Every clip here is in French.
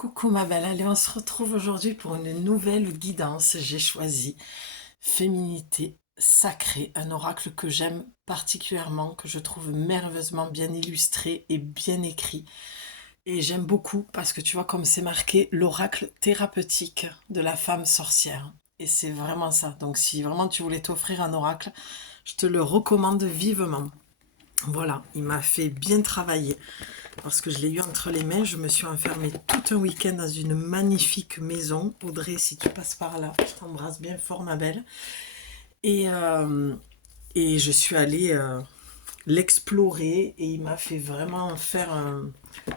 Coucou ma belle, allez, on se retrouve aujourd'hui pour une nouvelle guidance. J'ai choisi Féminité sacrée, un oracle que j'aime particulièrement, que je trouve merveilleusement bien illustré et bien écrit. Et j'aime beaucoup parce que tu vois comme c'est marqué l'oracle thérapeutique de la femme sorcière. Et c'est vraiment ça. Donc si vraiment tu voulais t'offrir un oracle, je te le recommande vivement. Voilà, il m'a fait bien travailler parce que je l'ai eu entre les mains. Je me suis enfermée tout un week-end dans une magnifique maison. Audrey, si tu passes par là, je t'embrasse bien fort, ma belle. Et, euh, et je suis allée l'explorer et il m'a fait vraiment faire un...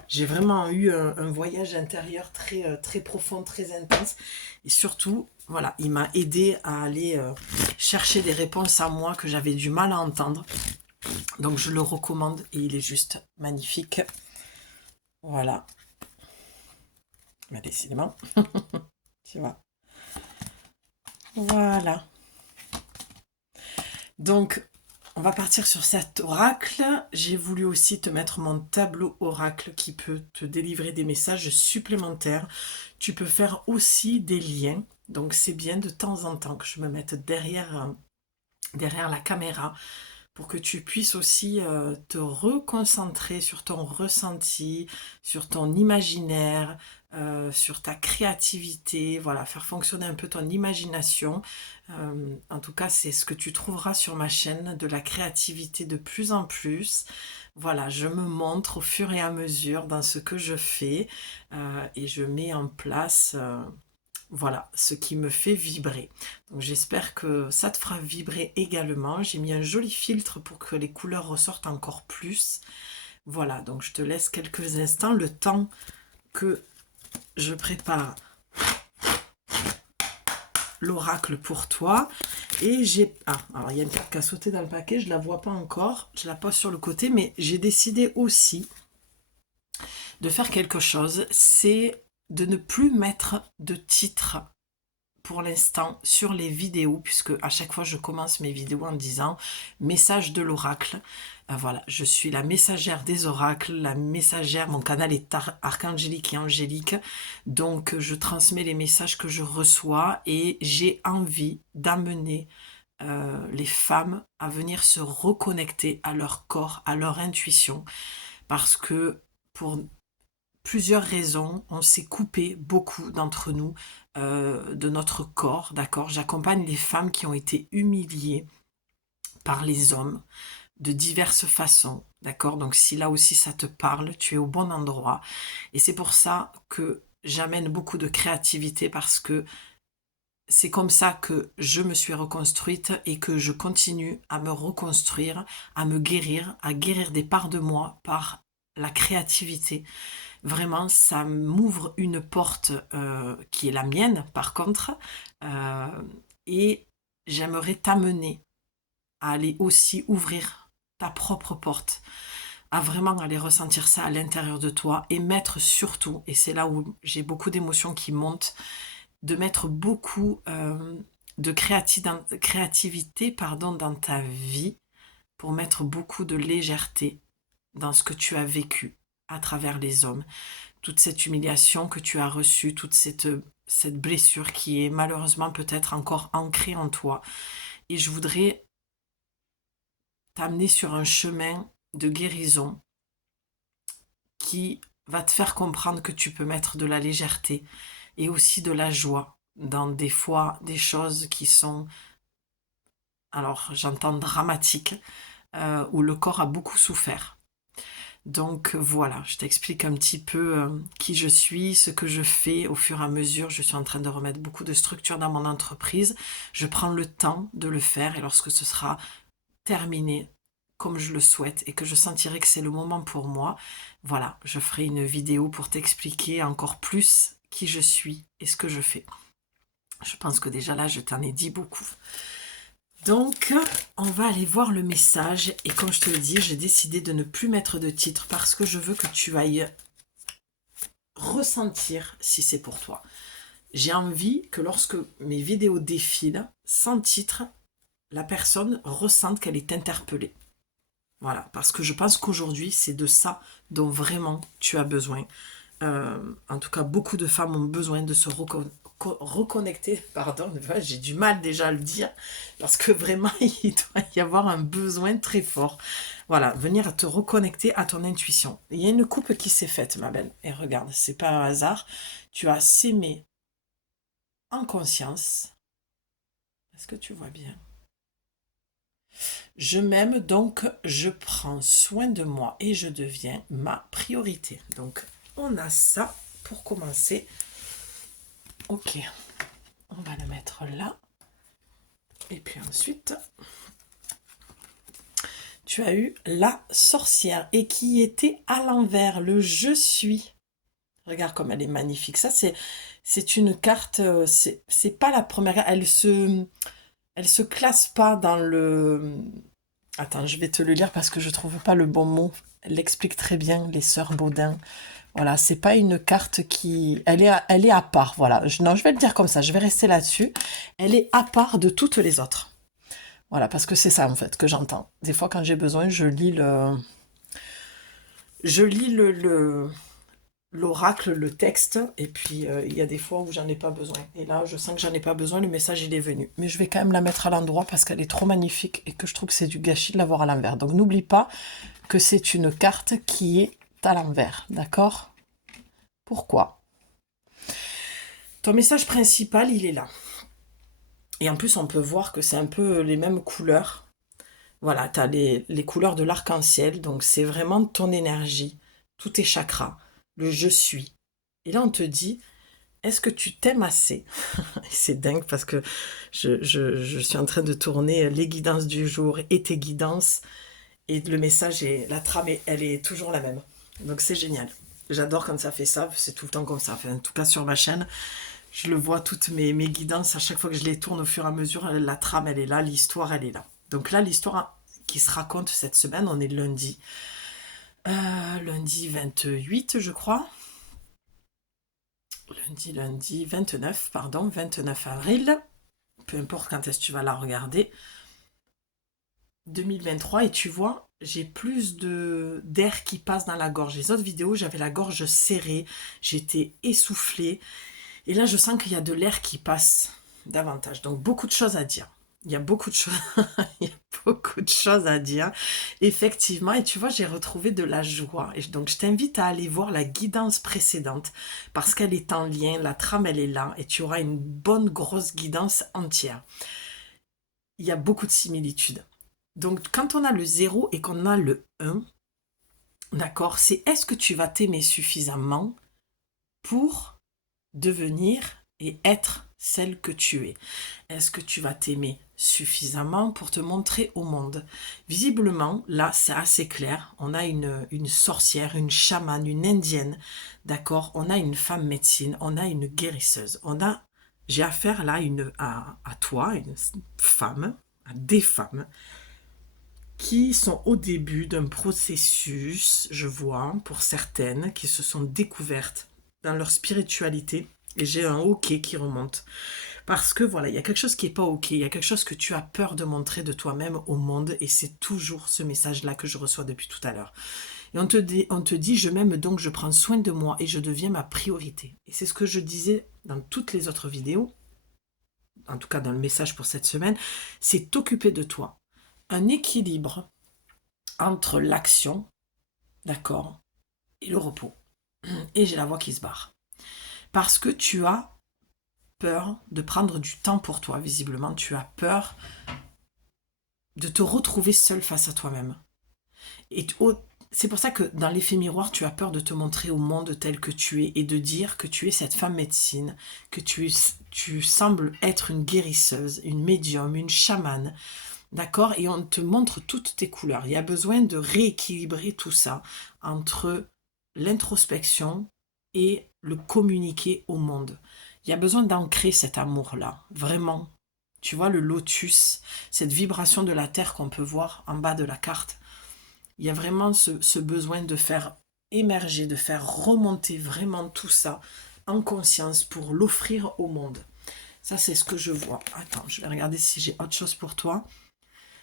J'ai vraiment eu un voyage intérieur très profond, très intense. Et surtout, voilà, il m'a aidé à aller chercher des réponses à moi que j'avais du mal à entendre. Donc je le recommande et il est juste magnifique. Voilà. Mais décidément, tu vois. Voilà. Donc, on va partir sur cet oracle. J'ai voulu aussi te mettre mon tableau oracle qui peut te délivrer des messages supplémentaires. Tu peux faire aussi des liens. Donc, c'est bien de temps en temps que je me mette derrière la caméra pour que tu puisses aussi te reconcentrer sur ton ressenti, sur ton imaginaire, sur ta créativité, voilà, faire fonctionner un peu ton imagination. En tout cas, c'est ce que tu trouveras sur ma chaîne, de la créativité de plus en plus. Voilà, je me montre au fur et à mesure dans ce que je fais et je mets en place voilà, ce qui me fait vibrer. Donc j'espère que ça te fera vibrer également. J'ai mis un joli filtre pour que les couleurs ressortent encore plus. Voilà, donc je te laisse quelques instants, le temps que je prépare l'oracle pour toi. Et j'ai... Ah, alors il y a une carte qui a sauté dans le paquet, je ne la vois pas encore. Je la pose sur le côté, mais j'ai décidé aussi de faire quelque chose. C'est de ne plus mettre de titre pour l'instant sur les vidéos, puisque à chaque fois je commence mes vidéos en disant message de l'oracle. Voilà, je suis la messagère des oracles, la messagère, mon canal est archangélique et angélique, donc je transmets les messages que je reçois et j'ai envie d'amener les femmes à venir se reconnecter à leur corps, à leur intuition, parce que pour plusieurs raisons. On s'est coupé, beaucoup d'entre nous, de notre corps, d'accord. J'accompagne les femmes qui ont été humiliées par les hommes de diverses façons, d'accord. Donc si là aussi ça te parle, tu es au bon endroit. Et c'est pour ça que j'amène beaucoup de créativité parce que c'est comme ça que je me suis reconstruite et que je continue à me reconstruire, à me guérir, à guérir des parts de moi par la créativité. Vraiment, ça m'ouvre une porte qui est la mienne, par contre, euh, et j'aimerais t'amener à aller aussi ouvrir ta propre porte, à vraiment aller ressentir ça à l'intérieur de toi et mettre surtout, et c'est là où j'ai beaucoup d'émotions qui montent, de mettre beaucoup de créativité pardon, dans ta vie pour mettre beaucoup de légèreté dans ce que tu as vécu à travers les hommes, toute cette humiliation que tu as reçue, toute cette blessure qui est malheureusement peut-être encore ancrée en toi. Et je voudrais t'amener sur un chemin de guérison qui va te faire comprendre que tu peux mettre de la légèreté et aussi de la joie dans des fois des choses qui sont, alors j'entends dramatiques, où le corps a beaucoup souffert. Donc voilà, je t'explique un petit peu qui je suis, ce que je fais au fur et à mesure. Je suis en train de remettre beaucoup de structure dans mon entreprise. Je prends le temps de le faire et lorsque ce sera terminé comme je le souhaite et que je sentirai que c'est le moment pour moi, voilà, je ferai une vidéo pour t'expliquer encore plus qui je suis et ce que je fais. Je pense que déjà là, je t'en ai dit beaucoup. Donc, on va aller voir le message. Et comme je te le dis, j'ai décidé de ne plus mettre de titre parce que je veux que tu ailles ressentir si c'est pour toi. J'ai envie que lorsque mes vidéos défilent, sans titre, la personne ressente qu'elle est interpellée. Voilà, parce que je pense qu'aujourd'hui, c'est de ça dont vraiment tu as besoin. En tout cas, beaucoup de femmes ont besoin de se reconnecter, pardon, j'ai du mal déjà à le dire, parce que vraiment, il doit y avoir un besoin très fort. Voilà, venir te reconnecter à ton intuition. Il y a une coupe qui s'est faite, ma belle. Et regarde, c'est pas un hasard. Tu as s'aimer en conscience. Est-ce que tu vois bien? Je m'aime, donc je prends soin de moi et je deviens ma priorité. Donc, on a ça pour commencer. Ok, on va le mettre là. Et puis ensuite, tu as eu la sorcière et qui était à l'envers, le je suis. Regarde comme elle est magnifique. Ça, c'est une carte, c'est pas la première carte. Elle se classe pas dans le... Attends, je vais te le lire parce que je trouve pas le bon mot. Elle l'explique très bien, les sœurs Baudin. Voilà, c'est pas une carte qui... elle est à part, voilà. Non, je vais le dire comme ça, je vais rester là-dessus. Elle est à part de toutes les autres. Voilà, parce que c'est ça, en fait, que j'entends. Des fois, quand j'ai besoin, je lis le... Je lis l'oracle, le texte, et puis il y a des fois où j'en ai pas besoin. Et là, je sens que j'en ai pas besoin, le message, il est venu. Mais je vais quand même la mettre à l'endroit parce qu'elle est trop magnifique et que je trouve que c'est du gâchis de l'avoir à l'envers. Donc, n'oublie pas que c'est une carte qui est à l'envers, d'accord? Pourquoi? Ton message principal, il est là. Et en plus, on peut voir que c'est un peu les mêmes couleurs. Voilà, tu as les couleurs de l'arc-en-ciel. Donc, c'est vraiment ton énergie, tous tes chakras, le je suis. Et là, on te dit, est-ce que tu t'aimes assez? C'est dingue parce que je suis en train de tourner les guidances du jour et tes guidances. Et le message, la trame, elle est toujours la même. Donc, c'est génial. J'adore quand ça fait ça. C'est tout le temps comme ça. Enfin, en tout cas, sur ma chaîne. Je le vois, toutes mes guidances, à chaque fois que je les tourne au fur et à mesure, la trame, elle est là, l'histoire, elle est là. Donc là, l'histoire qui se raconte cette semaine, on est lundi. Lundi 28, je crois. Lundi 29, pardon, 29 avril. Peu importe quand est-ce que tu vas la regarder. 2023, et tu vois, j'ai plus d'air qui passe dans la gorge. Les autres vidéos, j'avais la gorge serrée, j'étais essoufflée. Et là, je sens qu'il y a de l'air qui passe davantage. Donc, beaucoup de choses à dire. Il y a beaucoup de choses, il y a beaucoup de choses à dire, effectivement. Et tu vois, j'ai retrouvé de la joie. Et donc, je t'invite à aller voir la guidance précédente parce qu'elle est en lien, la trame, elle est là et tu auras une bonne grosse guidance entière. Il y a beaucoup de similitudes. Donc, quand on a le 0 et qu'on a le 1, d'accord, c'est est-ce que tu vas t'aimer suffisamment pour devenir et être celle que tu es? Est-ce que tu vas t'aimer suffisamment pour te montrer au monde? Visiblement, là, c'est assez clair. On a une sorcière, une chamane, une indienne, d'accord? On a une femme médecine, on a une guérisseuse. J'ai affaire là à toi, une femme, à des femmes qui sont au début d'un processus, je vois, pour certaines, qui se sont découvertes dans leur spiritualité. Et j'ai un OK qui remonte. Parce que voilà, il y a quelque chose qui n'est pas OK, il y a quelque chose que tu as peur de montrer de toi-même au monde, et c'est toujours ce message-là que je reçois depuis tout à l'heure. Et on te dit, je m'aime donc, je prends soin de moi et je deviens ma priorité. Et c'est ce que je disais dans toutes les autres vidéos, en tout cas dans le message pour cette semaine, c'est t'occuper de toi. Un équilibre entre l'action, d'accord, et le repos. Et j'ai la voix qui se barre. Parce que tu as peur de prendre du temps pour toi, visiblement. Tu as peur de te retrouver seul face à toi-même. Et c'est pour ça que dans l'effet miroir, tu as peur de te montrer au monde tel que tu es et de dire que tu es cette femme médecine, que tu sembles être une guérisseuse, une médium, une chamane. D'accord? Et on te montre toutes tes couleurs. Il y a besoin de rééquilibrer tout ça entre l'introspection et le communiquer au monde. Il y a besoin d'ancrer cet amour-là, vraiment. Tu vois le lotus, cette vibration de la terre qu'on peut voir en bas de la carte. Il y a vraiment ce besoin de faire émerger, de faire remonter vraiment tout ça en conscience pour l'offrir au monde. Ça, c'est ce que je vois. Attends, je vais regarder si j'ai autre chose pour toi.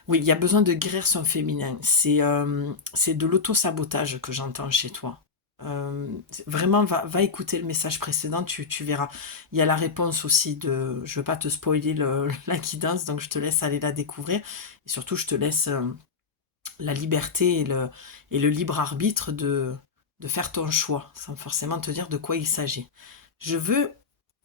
Oui, il y a besoin de guérir son féminin. C'est de l'auto-sabotage que j'entends chez toi. Vraiment, va écouter le message précédent, tu verras. Il y a la réponse aussi de... Je veux pas te spoiler la guidance, donc je te laisse aller la découvrir. Et surtout, je te laisse la liberté et le libre arbitre de faire ton choix, sans forcément te dire de quoi il s'agit. Je veux,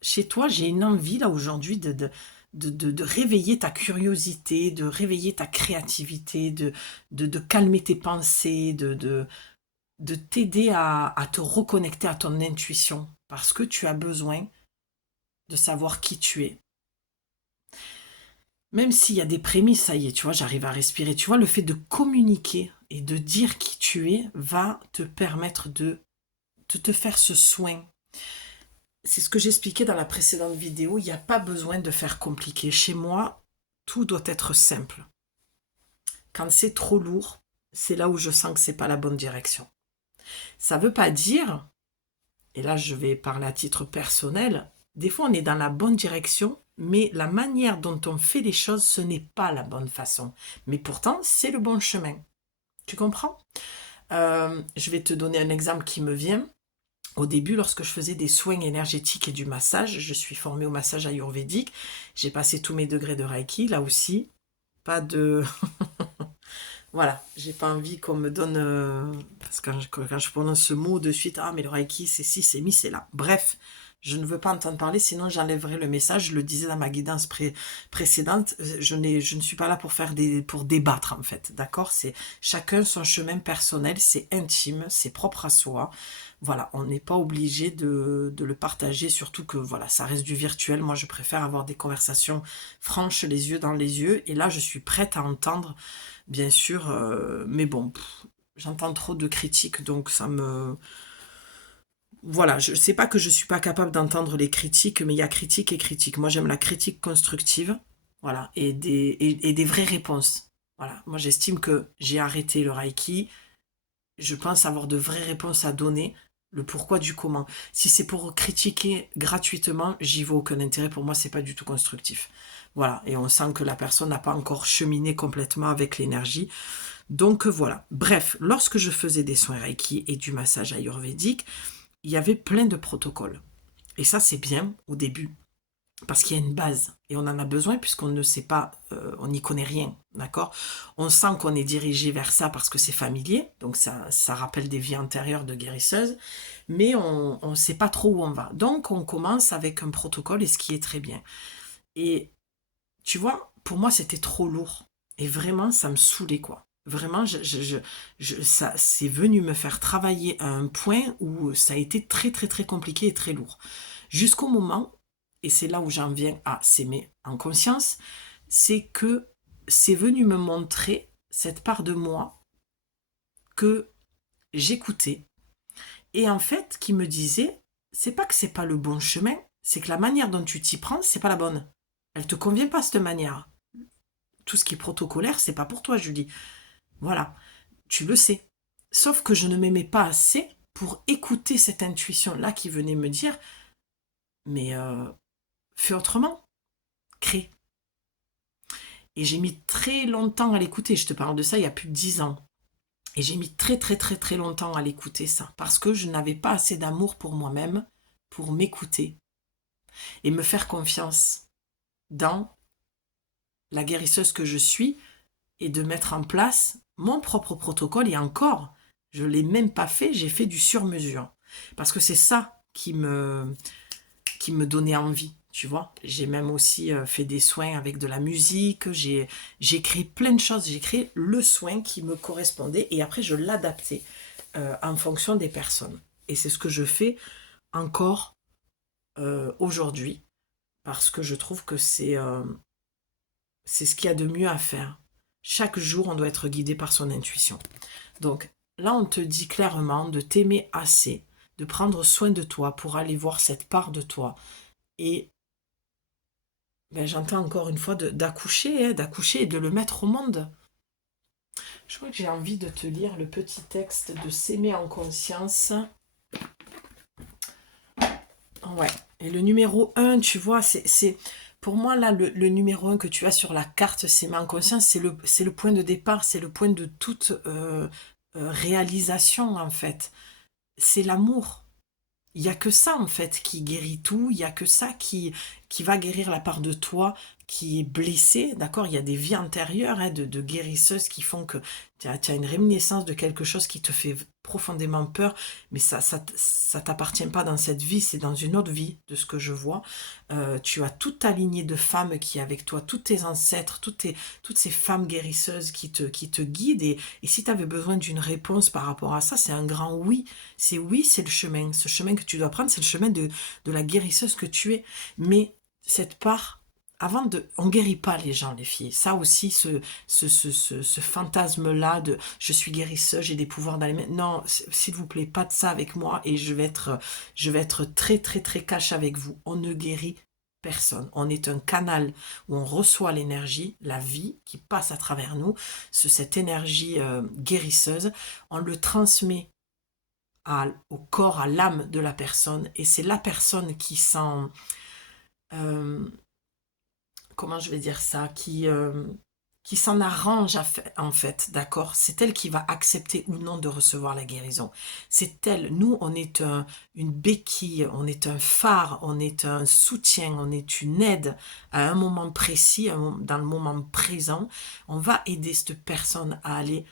chez toi, j'ai une envie là aujourd'hui de réveiller ta curiosité, de réveiller ta créativité, de calmer tes pensées, de t'aider à te reconnecter à ton intuition, parce que tu as besoin de savoir qui tu es. Même s'il y a des prémices, ça y est, tu vois, j'arrive à respirer. Tu vois, le fait de communiquer et de dire qui tu es va te permettre de te faire ce soin. C'est ce que j'expliquais dans la précédente vidéo, il n'y a pas besoin de faire compliqué. Chez moi, tout doit être simple. Quand c'est trop lourd, c'est là où je sens que c'est pas la bonne direction. Ça ne veut pas dire, et là je vais parler à titre personnel, des fois on est dans la bonne direction, mais la manière dont on fait les choses, ce n'est pas la bonne façon. Mais pourtant, c'est le bon chemin. Tu comprends? Je vais te donner un exemple qui me vient. Au début, lorsque je faisais des soins énergétiques et du massage, je suis formée au massage ayurvédique, j'ai passé tous mes degrés de Reiki, là aussi, pas de... Voilà, j'ai pas envie qu'on me donne... parce que quand je prononce ce mot de suite, ah mais le Reiki c'est ci, c'est mi, c'est là. Bref, je ne veux pas entendre parler, sinon j'enlèverai le message. Je le disais dans ma guidance précédente, je ne suis pas là pour débattre en fait, d'accord? C'est chacun son chemin personnel, c'est intime, c'est propre à soi. Voilà, on n'est pas obligé de le partager, surtout que voilà, ça reste du virtuel. Moi, je préfère avoir des conversations franches, les yeux dans les yeux. Et là, je suis prête à entendre, bien sûr, mais bon, j'entends trop de critiques, donc ça me... Voilà, je sais pas que je suis pas capable d'entendre les critiques, mais il y a critique et critique. Moi, j'aime la critique constructive, voilà, et des vraies réponses. Voilà, moi, j'estime que j'ai arrêté le Reiki. Je pense avoir de vraies réponses à donner, le pourquoi du comment. Si c'est pour critiquer gratuitement, j'y vois aucun intérêt. Pour moi, c'est pas du tout constructif. Voilà, et on sent que la personne n'a pas encore cheminé complètement avec l'énergie. Donc voilà. Bref, lorsque je faisais des soins Reiki et du massage ayurvédique, il y avait plein de protocoles. Et ça, c'est bien au début, parce qu'il y a une base. Et on en a besoin puisqu'on ne sait pas, on n'y connaît rien, d'accord? On sent qu'on est dirigé vers ça parce que c'est familier, donc ça rappelle des vies antérieures de guérisseuses, mais on ne sait pas trop où on va. Donc on commence avec un protocole et ce qui est très bien. Et tu vois, pour moi, c'était trop lourd. Et vraiment, ça me saoulait, quoi. Vraiment, ça, c'est venu me faire travailler à un point où ça a été très, très, très compliqué et très lourd. Jusqu'au moment, et c'est là où j'en viens à s'aimer en conscience, c'est que c'est venu me montrer cette part de moi que j'écoutais. Et en fait, qui me disait, c'est pas que c'est pas le bon chemin, c'est que la manière dont tu t'y prends, c'est pas la bonne. Elle te convient pas, cette manière. Tout ce qui est protocolaire, c'est pas pour toi, Julie. Voilà, tu le sais. Sauf que je ne m'aimais pas assez pour écouter cette intuition-là qui venait me dire, mais fais autrement, crée. Et j'ai mis très longtemps à l'écouter. Je te parle de ça il y a plus de 10 ans. Et j'ai mis très très très très longtemps à l'écouter ça. Parce que je n'avais pas assez d'amour pour moi-même pour m'écouter et me faire confiance dans la guérisseuse que je suis et de mettre en place mon propre protocole. Et encore, je ne l'ai même pas fait, j'ai fait du sur-mesure. Parce que c'est ça qui me donnait envie, tu vois. J'ai même aussi fait des soins avec de la musique, j'ai créé plein de choses, j'ai créé le soin qui me correspondait et après je l'adaptais en fonction des personnes. Et c'est ce que je fais encore aujourd'hui parce que je trouve que c'est ce qu'il y a de mieux à faire. Chaque jour, on doit être guidé par son intuition. Donc là, on te dit clairement de t'aimer assez, de prendre soin de toi pour aller voir cette part de toi. Et ben, j'entends encore une fois d'accoucher, d'accoucher et de le mettre au monde. Je crois que j'ai envie de te lire le petit texte de S'aimer en conscience. Ouais. Et le numéro 1, tu vois, c'est pour moi, là, le numéro 1 que tu as sur la carte S'aimer en conscience, c'est le point de départ, c'est le point de toute réalisation, en fait. c'est l'amour. Il n'y a que ça, en fait, qui guérit tout. Il n'y a que ça qui va guérir la part de toi qui est blessée. D'accord? Il y a des vies antérieures hein, de guérisseuses qui font que tu as une réminiscence de quelque chose qui te fait profondément peur. Mais ça t'appartient pas dans cette vie, c'est dans une autre vie, de ce que je vois. Tu as toute ta lignée de femmes qui est avec toi, tous tes ancêtres, toutes ces femmes guérisseuses qui te guident. Et si tu avais besoin d'une réponse par rapport à ça, c'est un grand oui. C'est oui, c'est le chemin. Ce chemin que tu dois prendre, c'est le chemin de la guérisseuse que tu es. Mais cette part, on guérit pas les gens, les filles. Ça aussi, ce fantasme-là de je suis guérisseuse, j'ai des pouvoirs dans les mains. Non, s'il vous plaît, pas de ça avec moi et je vais être très, très, très cash avec vous. On ne guérit personne. On est un canal où on reçoit l'énergie, la vie qui passe à travers nous, cette énergie guérisseuse. On le transmet au corps, à l'âme de la personne et c'est la personne qui s'en... comment je vais dire ça, qui s'en arrange en fait, d'accord? C'est elle qui va accepter ou non de recevoir la guérison. C'est elle, nous on est une béquille, on est un phare, on est un soutien, on est une aide à un moment précis, dans le moment présent. On va aider cette personne à aller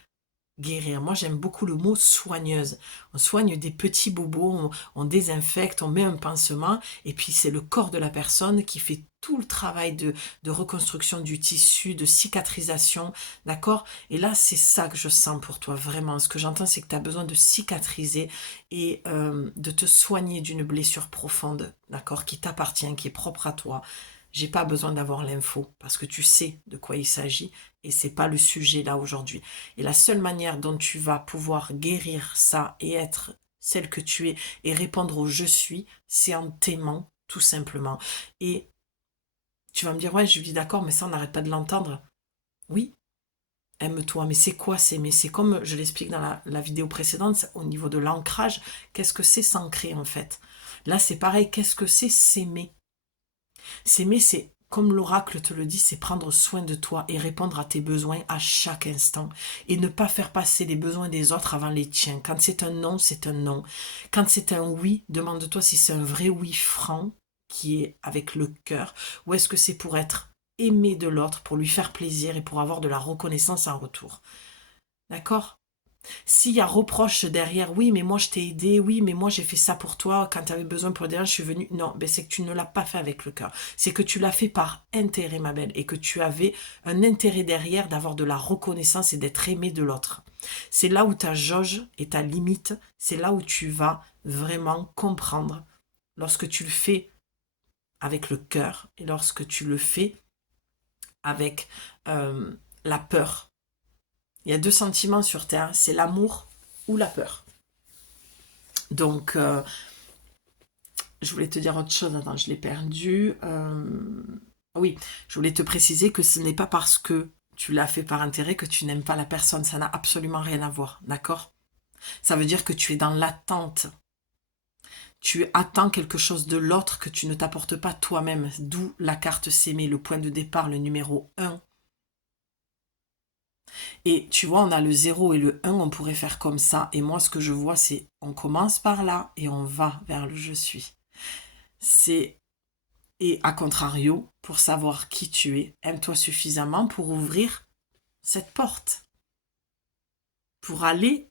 guérir. Moi, j'aime beaucoup le mot soigneuse. On soigne des petits bobos, on désinfecte, on met un pansement, et puis c'est le corps de la personne qui fait tout le travail de reconstruction du tissu, de cicatrisation, d'accord? Et là, c'est ça que je sens pour toi, vraiment. Ce que j'entends, c'est que tu as besoin de cicatriser et de te soigner d'une blessure profonde, d'accord? Qui t'appartient, qui est propre à toi. J'ai pas besoin d'avoir l'info parce que tu sais de quoi il s'agit et c'est pas le sujet là aujourd'hui. Et la seule manière dont tu vas pouvoir guérir ça et être celle que tu es et répondre au je suis, c'est en t'aimant tout simplement. Et tu vas me dire ouais, je vis d'accord, mais ça on n'arrête pas de l'entendre. Oui, aime-toi, mais c'est quoi s'aimer? C'est comme je l'explique dans la vidéo précédente, au niveau de l'ancrage, qu'est-ce que c'est s'ancrer en fait? Là c'est pareil, qu'est-ce que c'est s'aimer? S'aimer, c'est, comme l'oracle te le dit, c'est prendre soin de toi et répondre à tes besoins à chaque instant. Et ne pas faire passer les besoins des autres avant les tiens. Quand c'est un non, c'est un non. Quand c'est un oui, demande-toi si c'est un vrai oui franc, qui est avec le cœur, ou est-ce que c'est pour être aimé de l'autre, pour lui faire plaisir et pour avoir de la reconnaissance en retour. D'accord? S'il y a reproche derrière, oui, mais moi je t'ai aidé, oui, mais moi j'ai fait ça pour toi, quand tu avais besoin pour derrière, je suis venue. Non, ben c'est que tu ne l'as pas fait avec le cœur. C'est que tu l'as fait par intérêt, ma belle, et que tu avais un intérêt derrière d'avoir de la reconnaissance et d'être aimé de l'autre. C'est là où ta jauge et ta limite, c'est là où tu vas vraiment comprendre lorsque tu le fais avec le cœur et lorsque tu le fais avec la peur. Il y a deux sentiments sur Terre, c'est l'amour ou la peur. Donc, je voulais te dire autre chose, attends, je l'ai perdu. Oui, je voulais te préciser que ce n'est pas parce que tu l'as fait par intérêt que tu n'aimes pas la personne, ça n'a absolument rien à voir, d'accord? Ça veut dire que tu es dans l'attente. Tu attends quelque chose de l'autre que tu ne t'apportes pas toi-même, d'où la carte s'aimer, le point de départ, le numéro 1. Et tu vois, on a le 0 et le 1, on pourrait faire comme ça. Et moi, ce que je vois, c'est on commence par là et on va vers le je suis. Et à contrario, pour savoir qui tu es, aime-toi suffisamment pour ouvrir cette porte. Pour aller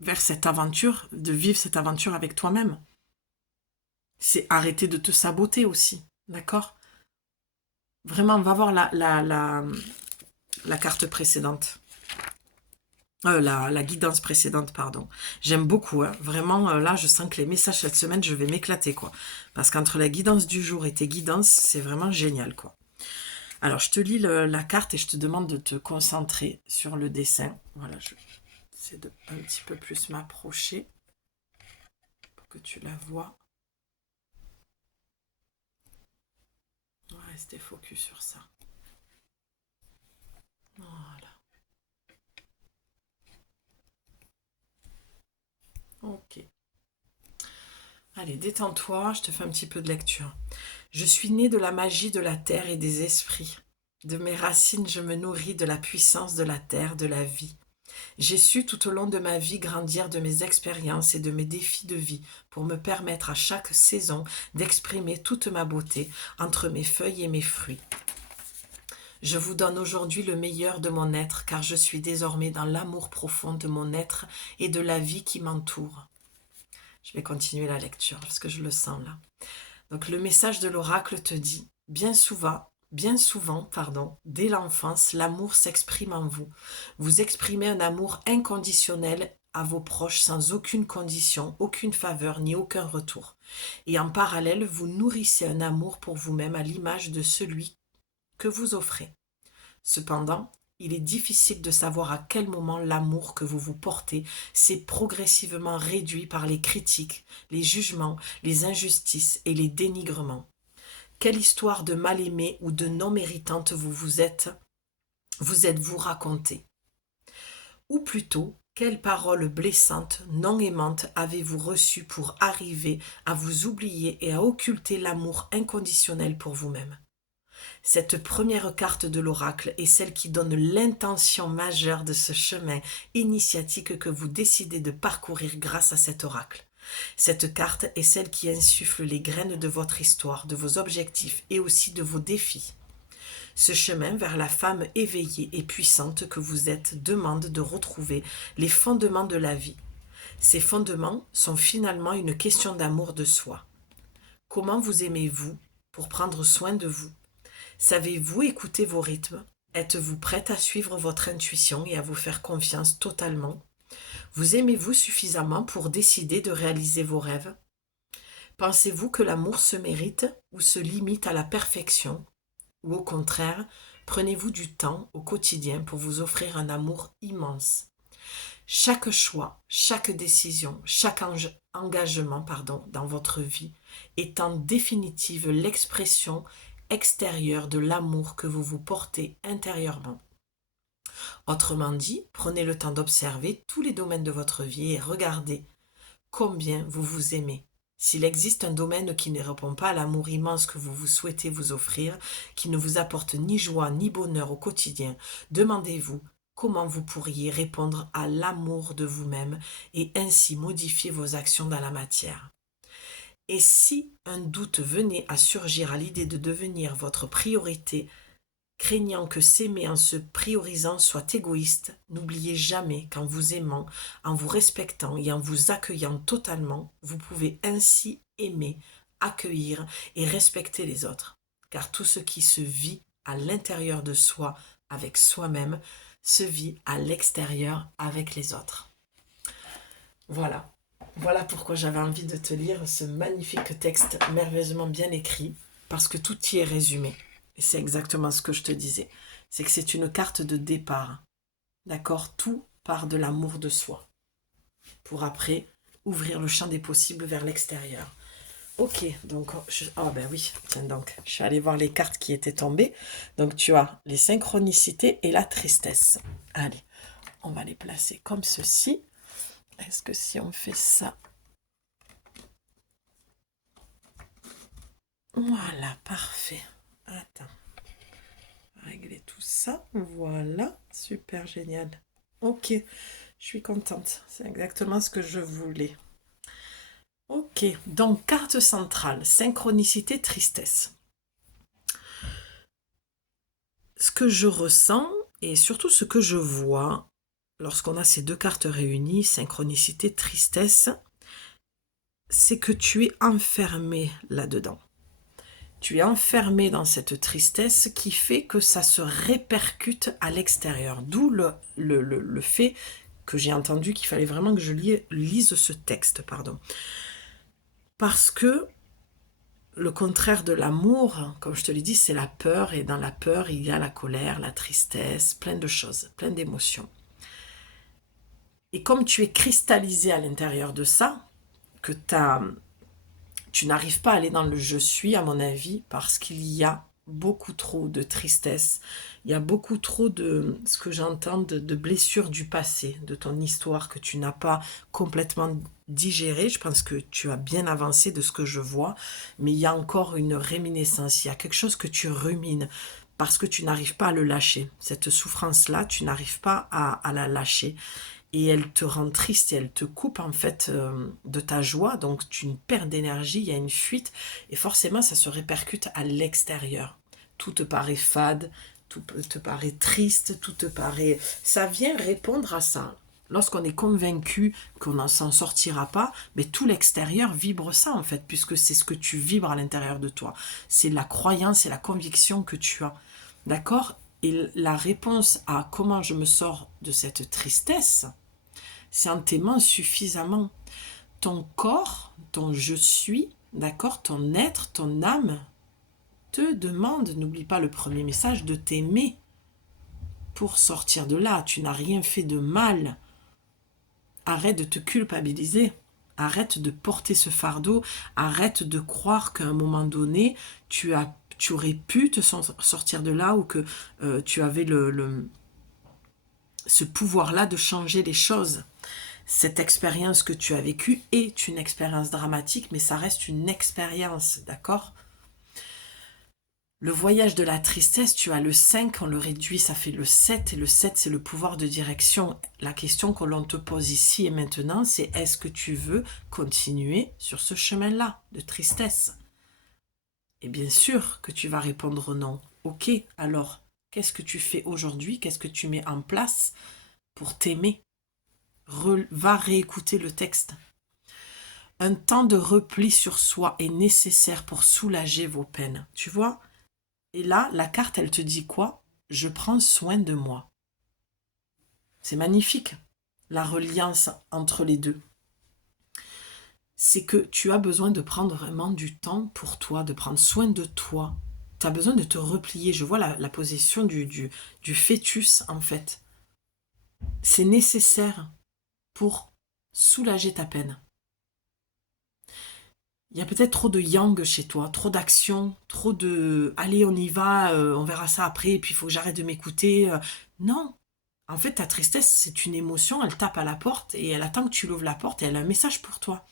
vers cette aventure, de vivre cette aventure avec toi-même. C'est arrêter de te saboter aussi. D'accord? Vraiment, on va voir la carte précédente. La guidance précédente, pardon. J'aime beaucoup, hein. Vraiment, là, je sens que les messages cette semaine, je vais m'éclater, quoi. Parce qu'entre la guidance du jour et tes guidances, c'est vraiment génial, quoi. Alors, je te lis la carte et je te demande de te concentrer sur le dessin. Voilà, je vais essayer de un petit peu plus m'approcher pour que tu la vois. On va rester focus sur ça. Voilà. Ok. Allez, détends-toi, je te fais un petit peu de lecture. Je suis née de la magie de la terre et des esprits. De mes racines, je me nourris de la puissance de la terre, de la vie. J'ai su tout au long de ma vie grandir de mes expériences et de mes défis de vie pour me permettre à chaque saison d'exprimer toute ma beauté entre mes feuilles et mes fruits. Je vous donne aujourd'hui le meilleur de mon être car je suis désormais dans l'amour profond de mon être et de la vie qui m'entoure. Je vais continuer la lecture parce que je le sens là. Donc le message de l'oracle te dit, bien souvent, dès l'enfance, l'amour s'exprime en vous. Vous exprimez un amour inconditionnel à vos proches sans aucune condition, aucune faveur ni aucun retour. Et en parallèle, vous nourrissez un amour pour vous-même à l'image de celui que vous offrez. Cependant, il est difficile de savoir à quel moment l'amour que vous vous portez s'est progressivement réduit par les critiques, les jugements, les injustices et les dénigrements. Quelle histoire de mal-aimée ou de non-méritante vous êtes-vous raconté? Ou plutôt, quelles paroles blessantes, non aimantes avez-vous reçues pour arriver à vous oublier et à occulter l'amour inconditionnel pour vous-même? Cette première carte de l'oracle est celle qui donne l'intention majeure de ce chemin initiatique que vous décidez de parcourir grâce à cet oracle. Cette carte est celle qui insuffle les graines de votre histoire, de vos objectifs et aussi de vos défis. Ce chemin vers la femme éveillée et puissante que vous êtes demande de retrouver les fondements de la vie. Ces fondements sont finalement une question d'amour de soi. Comment vous aimez-vous pour prendre soin de vous? Savez-vous écouter vos rythmes? Êtes-vous prête à suivre votre intuition et à vous faire confiance totalement? Vous aimez-vous suffisamment pour décider de réaliser vos rêves? Pensez-vous que l'amour se mérite ou se limite à la perfection? Ou au contraire, prenez-vous du temps au quotidien pour vous offrir un amour immense? Chaque choix, chaque décision, chaque engagement dans votre vie est en définitive l'expression extérieure de l'amour que vous vous portez intérieurement. Autrement dit, prenez le temps d'observer tous les domaines de votre vie et regardez combien vous vous aimez. S'il existe un domaine qui ne répond pas à l'amour immense que vous souhaitez vous offrir, qui ne vous apporte ni joie ni bonheur au quotidien, demandez-vous comment vous pourriez répondre à l'amour de vous-même et ainsi modifier vos actions dans la matière. Et si un doute venait à surgir à l'idée de devenir votre priorité, craignant que s'aimer en se priorisant soit égoïste, n'oubliez jamais qu'en vous aimant, en vous respectant et en vous accueillant totalement, vous pouvez ainsi aimer, accueillir et respecter les autres. Car tout ce qui se vit à l'intérieur de soi avec soi-même se vit à l'extérieur avec les autres. Voilà. Voilà pourquoi j'avais envie de te lire ce magnifique texte merveilleusement bien écrit, parce que tout y est résumé. Et c'est exactement ce que je te disais. C'est que c'est une carte de départ. D'accord? Tout part de l'amour de soi. Pour après ouvrir le champ des possibles vers l'extérieur. Ok, donc, ben oui, tiens donc, je suis allée voir les cartes qui étaient tombées. Donc tu as les synchronicités et la tristesse. Allez, on va les placer comme ceci. Est-ce que si on fait ça... Voilà, parfait. Attends. Régler tout ça. Voilà, super génial. Ok, je suis contente. C'est exactement ce que je voulais. Ok, donc carte centrale, synchronicité, tristesse. Ce que je ressens et surtout ce que je vois lorsqu'on a ces deux cartes réunies, synchronicité, tristesse, c'est que tu es enfermé là-dedans. Tu es enfermé dans cette tristesse qui fait que ça se répercute à l'extérieur. D'où le fait que j'ai entendu qu'il fallait vraiment que je lise ce texte. Parce que le contraire de l'amour, comme je te l'ai dit, c'est la peur. Et dans la peur, il y a la colère, la tristesse, plein de choses, plein d'émotions. Et comme tu es cristallisé à l'intérieur de ça, que tu n'arrives pas à aller dans le je suis, à mon avis, parce qu'il y a beaucoup trop de tristesse, il y a beaucoup trop de, ce que j'entends, de blessures du passé, de ton histoire que tu n'as pas complètement digérée. Je pense que tu as bien avancé de ce que je vois, mais il y a encore une réminiscence, il y a quelque chose que tu rumines, parce que tu n'arrives pas à le lâcher. Cette souffrance-là, tu n'arrives pas à la lâcher. Et elle te rend triste et elle te coupe en fait de ta joie. Donc tu perds d'énergie, il y a une fuite. Et forcément, ça se répercute à l'extérieur. Tout te paraît fade, tout te paraît triste, tout te paraît... Ça vient répondre à ça. Lorsqu'on est convaincu qu'on ne s'en sortira pas, mais tout l'extérieur vibre ça en fait, puisque c'est ce que tu vibres à l'intérieur de toi. C'est la croyance et la conviction que tu as. D'accord? Et la réponse à comment je me sors de cette tristesse, c'est en t'aimant suffisamment. Ton corps, ton je suis, d'accord, ton être, ton âme te demande, n'oublie pas le premier message, de t'aimer pour sortir de là. Tu n'as rien fait de mal. Arrête de te culpabiliser. Arrête de porter ce fardeau. Arrête de croire qu'à un moment donné, tu aurais pu te sortir de là ou que tu avais ce pouvoir-là de changer les choses. Cette expérience que tu as vécue est une expérience dramatique, mais ça reste une expérience, d'accord? Le voyage de la tristesse, tu as le 5, on le réduit, ça fait le 7, et le 7, c'est le pouvoir de direction. La question que l'on te pose ici et maintenant, c'est est-ce que tu veux continuer sur ce chemin-là de tristesse? Et bien sûr que tu vas répondre non. Ok, alors, qu'est-ce que tu fais aujourd'hui? Qu'est-ce que tu mets en place pour t'aimer? Va réécouter le texte. Un temps de repli sur soi est nécessaire pour soulager vos peines. Tu vois? Et là, la carte, elle te dit quoi? Je prends soin de moi. C'est magnifique, la reliance entre les deux. C'est que tu as besoin de prendre vraiment du temps pour toi, de prendre soin de toi. Tu as besoin de te replier. Je vois la position du fœtus, en fait. C'est nécessaire pour soulager ta peine. Il y a peut-être trop de yang chez toi, trop d'action, trop de « allez, on y va, on verra ça après, et puis il faut que j'arrête de m'écouter. » Non, en fait, ta tristesse, c'est une émotion, elle tape à la porte et elle attend que tu l'ouvres la porte et elle a un message pour toi.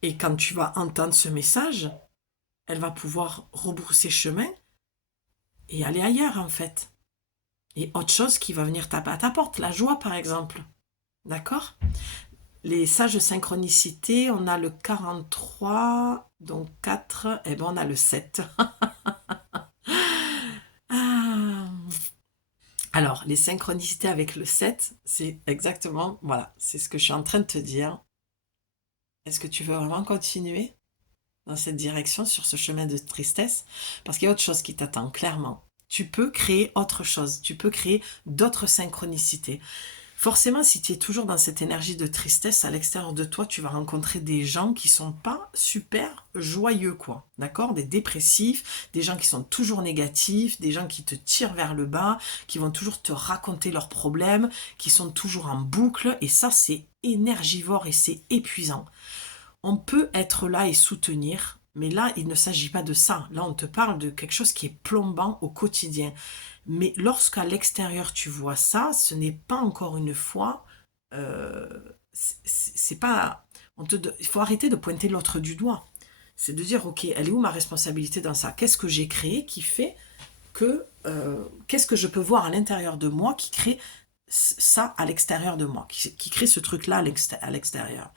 Et quand tu vas entendre ce message, elle va pouvoir rebrousser chemin et aller ailleurs, en fait. Et autre chose qui va venir taper à ta porte, la joie, par exemple. D'accord ? Les sages synchronicités, on a le 43, donc 4, et ben on a le 7. Ah. Alors, les synchronicités avec le 7, c'est exactement, voilà, c'est ce que je suis en train de te dire. Est-ce que tu veux vraiment continuer dans cette direction, sur ce chemin de tristesse? Parce qu'il y a autre chose qui t'attend, clairement. Tu peux créer autre chose, tu peux créer d'autres synchronicités. Forcément, si tu es toujours dans cette énergie de tristesse, à l'extérieur de toi, tu vas rencontrer des gens qui sont pas super joyeux, quoi. D'accord? Des dépressifs, des gens qui sont toujours négatifs, des gens qui te tirent vers le bas, qui vont toujours te raconter leurs problèmes, qui sont toujours en boucle. Et ça, c'est énergivore et c'est épuisant. On peut être là et soutenir, mais là, il ne s'agit pas de ça. Là, on te parle de quelque chose qui est plombant au quotidien. Mais lorsqu'à l'extérieur tu vois ça, ce n'est pas encore une fois, c'est pas, il faut arrêter de pointer l'autre du doigt. C'est de dire, ok, elle est où ma responsabilité dans ça? Qu'est-ce que j'ai créé qui fait que, qu'est-ce que je peux voir à l'intérieur de moi qui crée ça à l'extérieur de moi, qui crée ce truc-là à l'extérieur?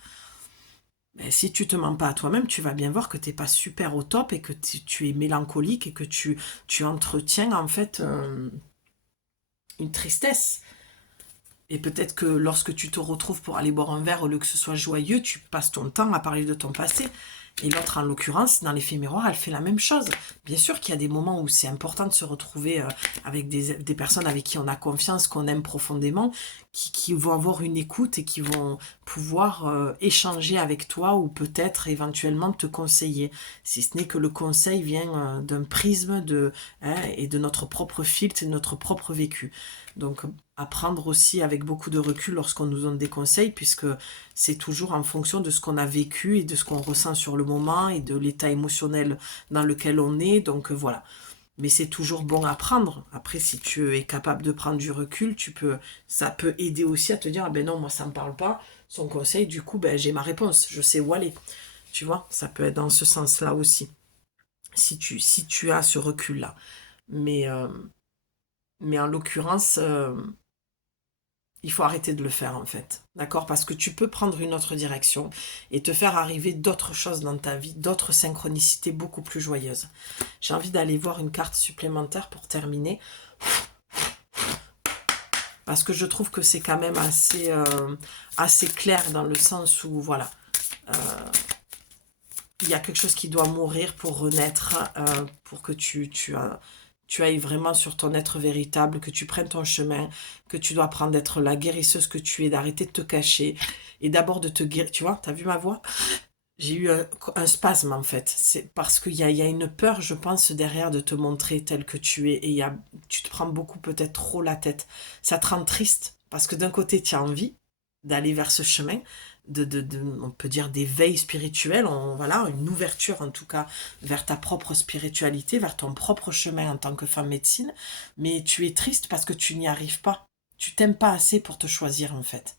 Ben, si tu te mens pas à toi-même, tu vas bien voir que tu n'es pas super au top et que tu es mélancolique et que tu entretiens en fait une tristesse. Et peut-être que lorsque tu te retrouves pour aller boire un verre, au lieu que ce soit joyeux, tu passes ton temps à parler de ton passé. Et l'autre, en l'occurrence, dans l'effet miroir, elle fait la même chose. Bien sûr qu'il y a des moments où c'est important de se retrouver avec des personnes avec qui on a confiance, qu'on aime profondément, qui vont avoir une écoute et qui vont pouvoir échanger avec toi ou peut-être éventuellement te conseiller. Si ce n'est que le conseil vient d'un prisme et de notre propre filtre et de notre propre vécu. Donc, à prendre aussi avec beaucoup de recul lorsqu'on nous donne des conseils, puisque c'est toujours en fonction de ce qu'on a vécu et de ce qu'on ressent sur le moment et de l'état émotionnel dans lequel on est. Donc voilà. Mais c'est toujours bon à prendre. Après, si tu es capable de prendre du recul, ça peut aider aussi à te dire, ah ben non, moi ça me parle pas. Son conseil, du coup, ben, j'ai ma réponse. Je sais où aller. Tu vois, ça peut être dans ce sens-là aussi. si tu as ce recul-là. Mais, mais en l'occurrence, il faut arrêter de le faire en fait. D'accord? Parce que tu peux prendre une autre direction et te faire arriver d'autres choses dans ta vie, d'autres synchronicités beaucoup plus joyeuses. J'ai envie d'aller voir une carte supplémentaire pour terminer. Parce que je trouve que c'est quand même assez clair dans le sens où, voilà, il y a quelque chose qui doit mourir pour renaître, pour que tu ailles vraiment sur ton être véritable, que tu prennes ton chemin, que tu dois apprendre d'être la guérisseuse que tu es, d'arrêter de te cacher, et d'abord de te guérir. Tu vois, t'as vu ma voix? J'ai eu un spasme en fait. C'est parce qu'il y a une peur, je pense, derrière de te montrer tel que tu es. Et tu te prends beaucoup peut-être trop la tête. Ça te rend triste parce que d'un côté, tu as envie d'aller vers ce chemin, on peut dire d'éveil spirituel, voilà, une ouverture en tout cas vers ta propre spiritualité, vers ton propre chemin en tant que femme médecine. Mais tu es triste parce que tu n'y arrives pas. Tu t'aimes pas assez pour te choisir en fait.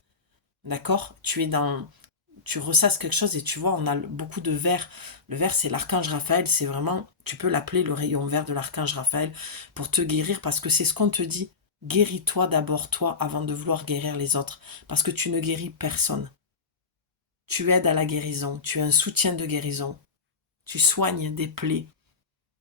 D'accord? Tu ressasses quelque chose et tu vois, on a beaucoup de vert. Le vert, c'est l'archange Raphaël, c'est vraiment, tu peux l'appeler le rayon vert de l'archange Raphaël pour te guérir parce que c'est ce qu'on te dit. Guéris-toi d'abord toi avant de vouloir guérir les autres parce que tu ne guéris personne. Tu aides à la guérison, tu es un soutien de guérison, tu soignes des plaies,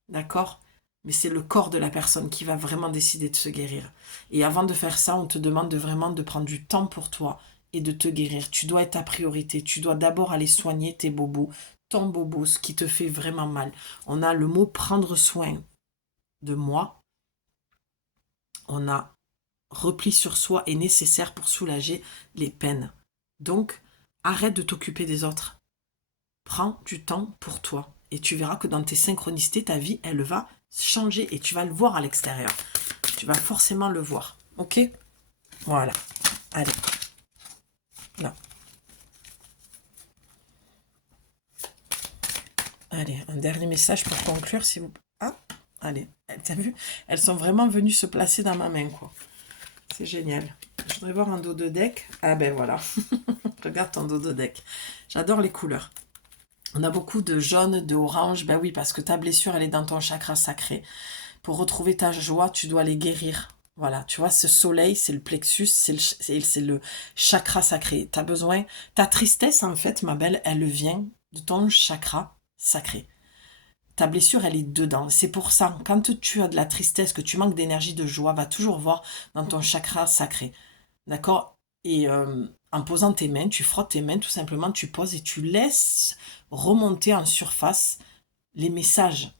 d'accord? Mais c'est le corps de la personne qui va vraiment décider de se guérir. Et avant de faire ça, on te demande vraiment de prendre du temps pour toi et de te guérir. Tu dois être ta priorité. Tu dois d'abord aller soigner tes bobos, ton bobo, ce qui te fait vraiment mal. On a le mot prendre soin de moi. On a repli sur soi est nécessaire pour soulager les peines. Donc, arrête de t'occuper des autres. Prends du temps pour toi. Et tu verras que dans tes synchronicités, ta vie, elle va changer. Et tu vas le voir à l'extérieur. Tu vas forcément le voir. Ok? Voilà. Allez. Là. Allez, un dernier message pour conclure, si vous... Ah, allez. T'as vu? Elles sont vraiment venues se placer dans ma main, quoi. C'est génial. Je voudrais voir un dos de deck. Ah ben voilà. Regarde ton dos de deck. J'adore les couleurs. On a beaucoup de jaune, de orange. Ben oui, parce que ta blessure, elle est dans ton chakra sacré. Pour retrouver ta joie, tu dois les guérir. Voilà, tu vois, ce soleil, c'est le plexus, c'est le chakra sacré. Tu as besoin... Ta tristesse, en fait, ma belle, elle vient de ton chakra sacré. Ta blessure, elle est dedans. C'est pour ça, quand tu as de la tristesse, que tu manques d'énergie, de joie, va toujours voir dans ton chakra sacré. D'accord? Et en posant tes mains, tu frottes tes mains, tout simplement, tu poses et tu laisses remonter en surface les messages.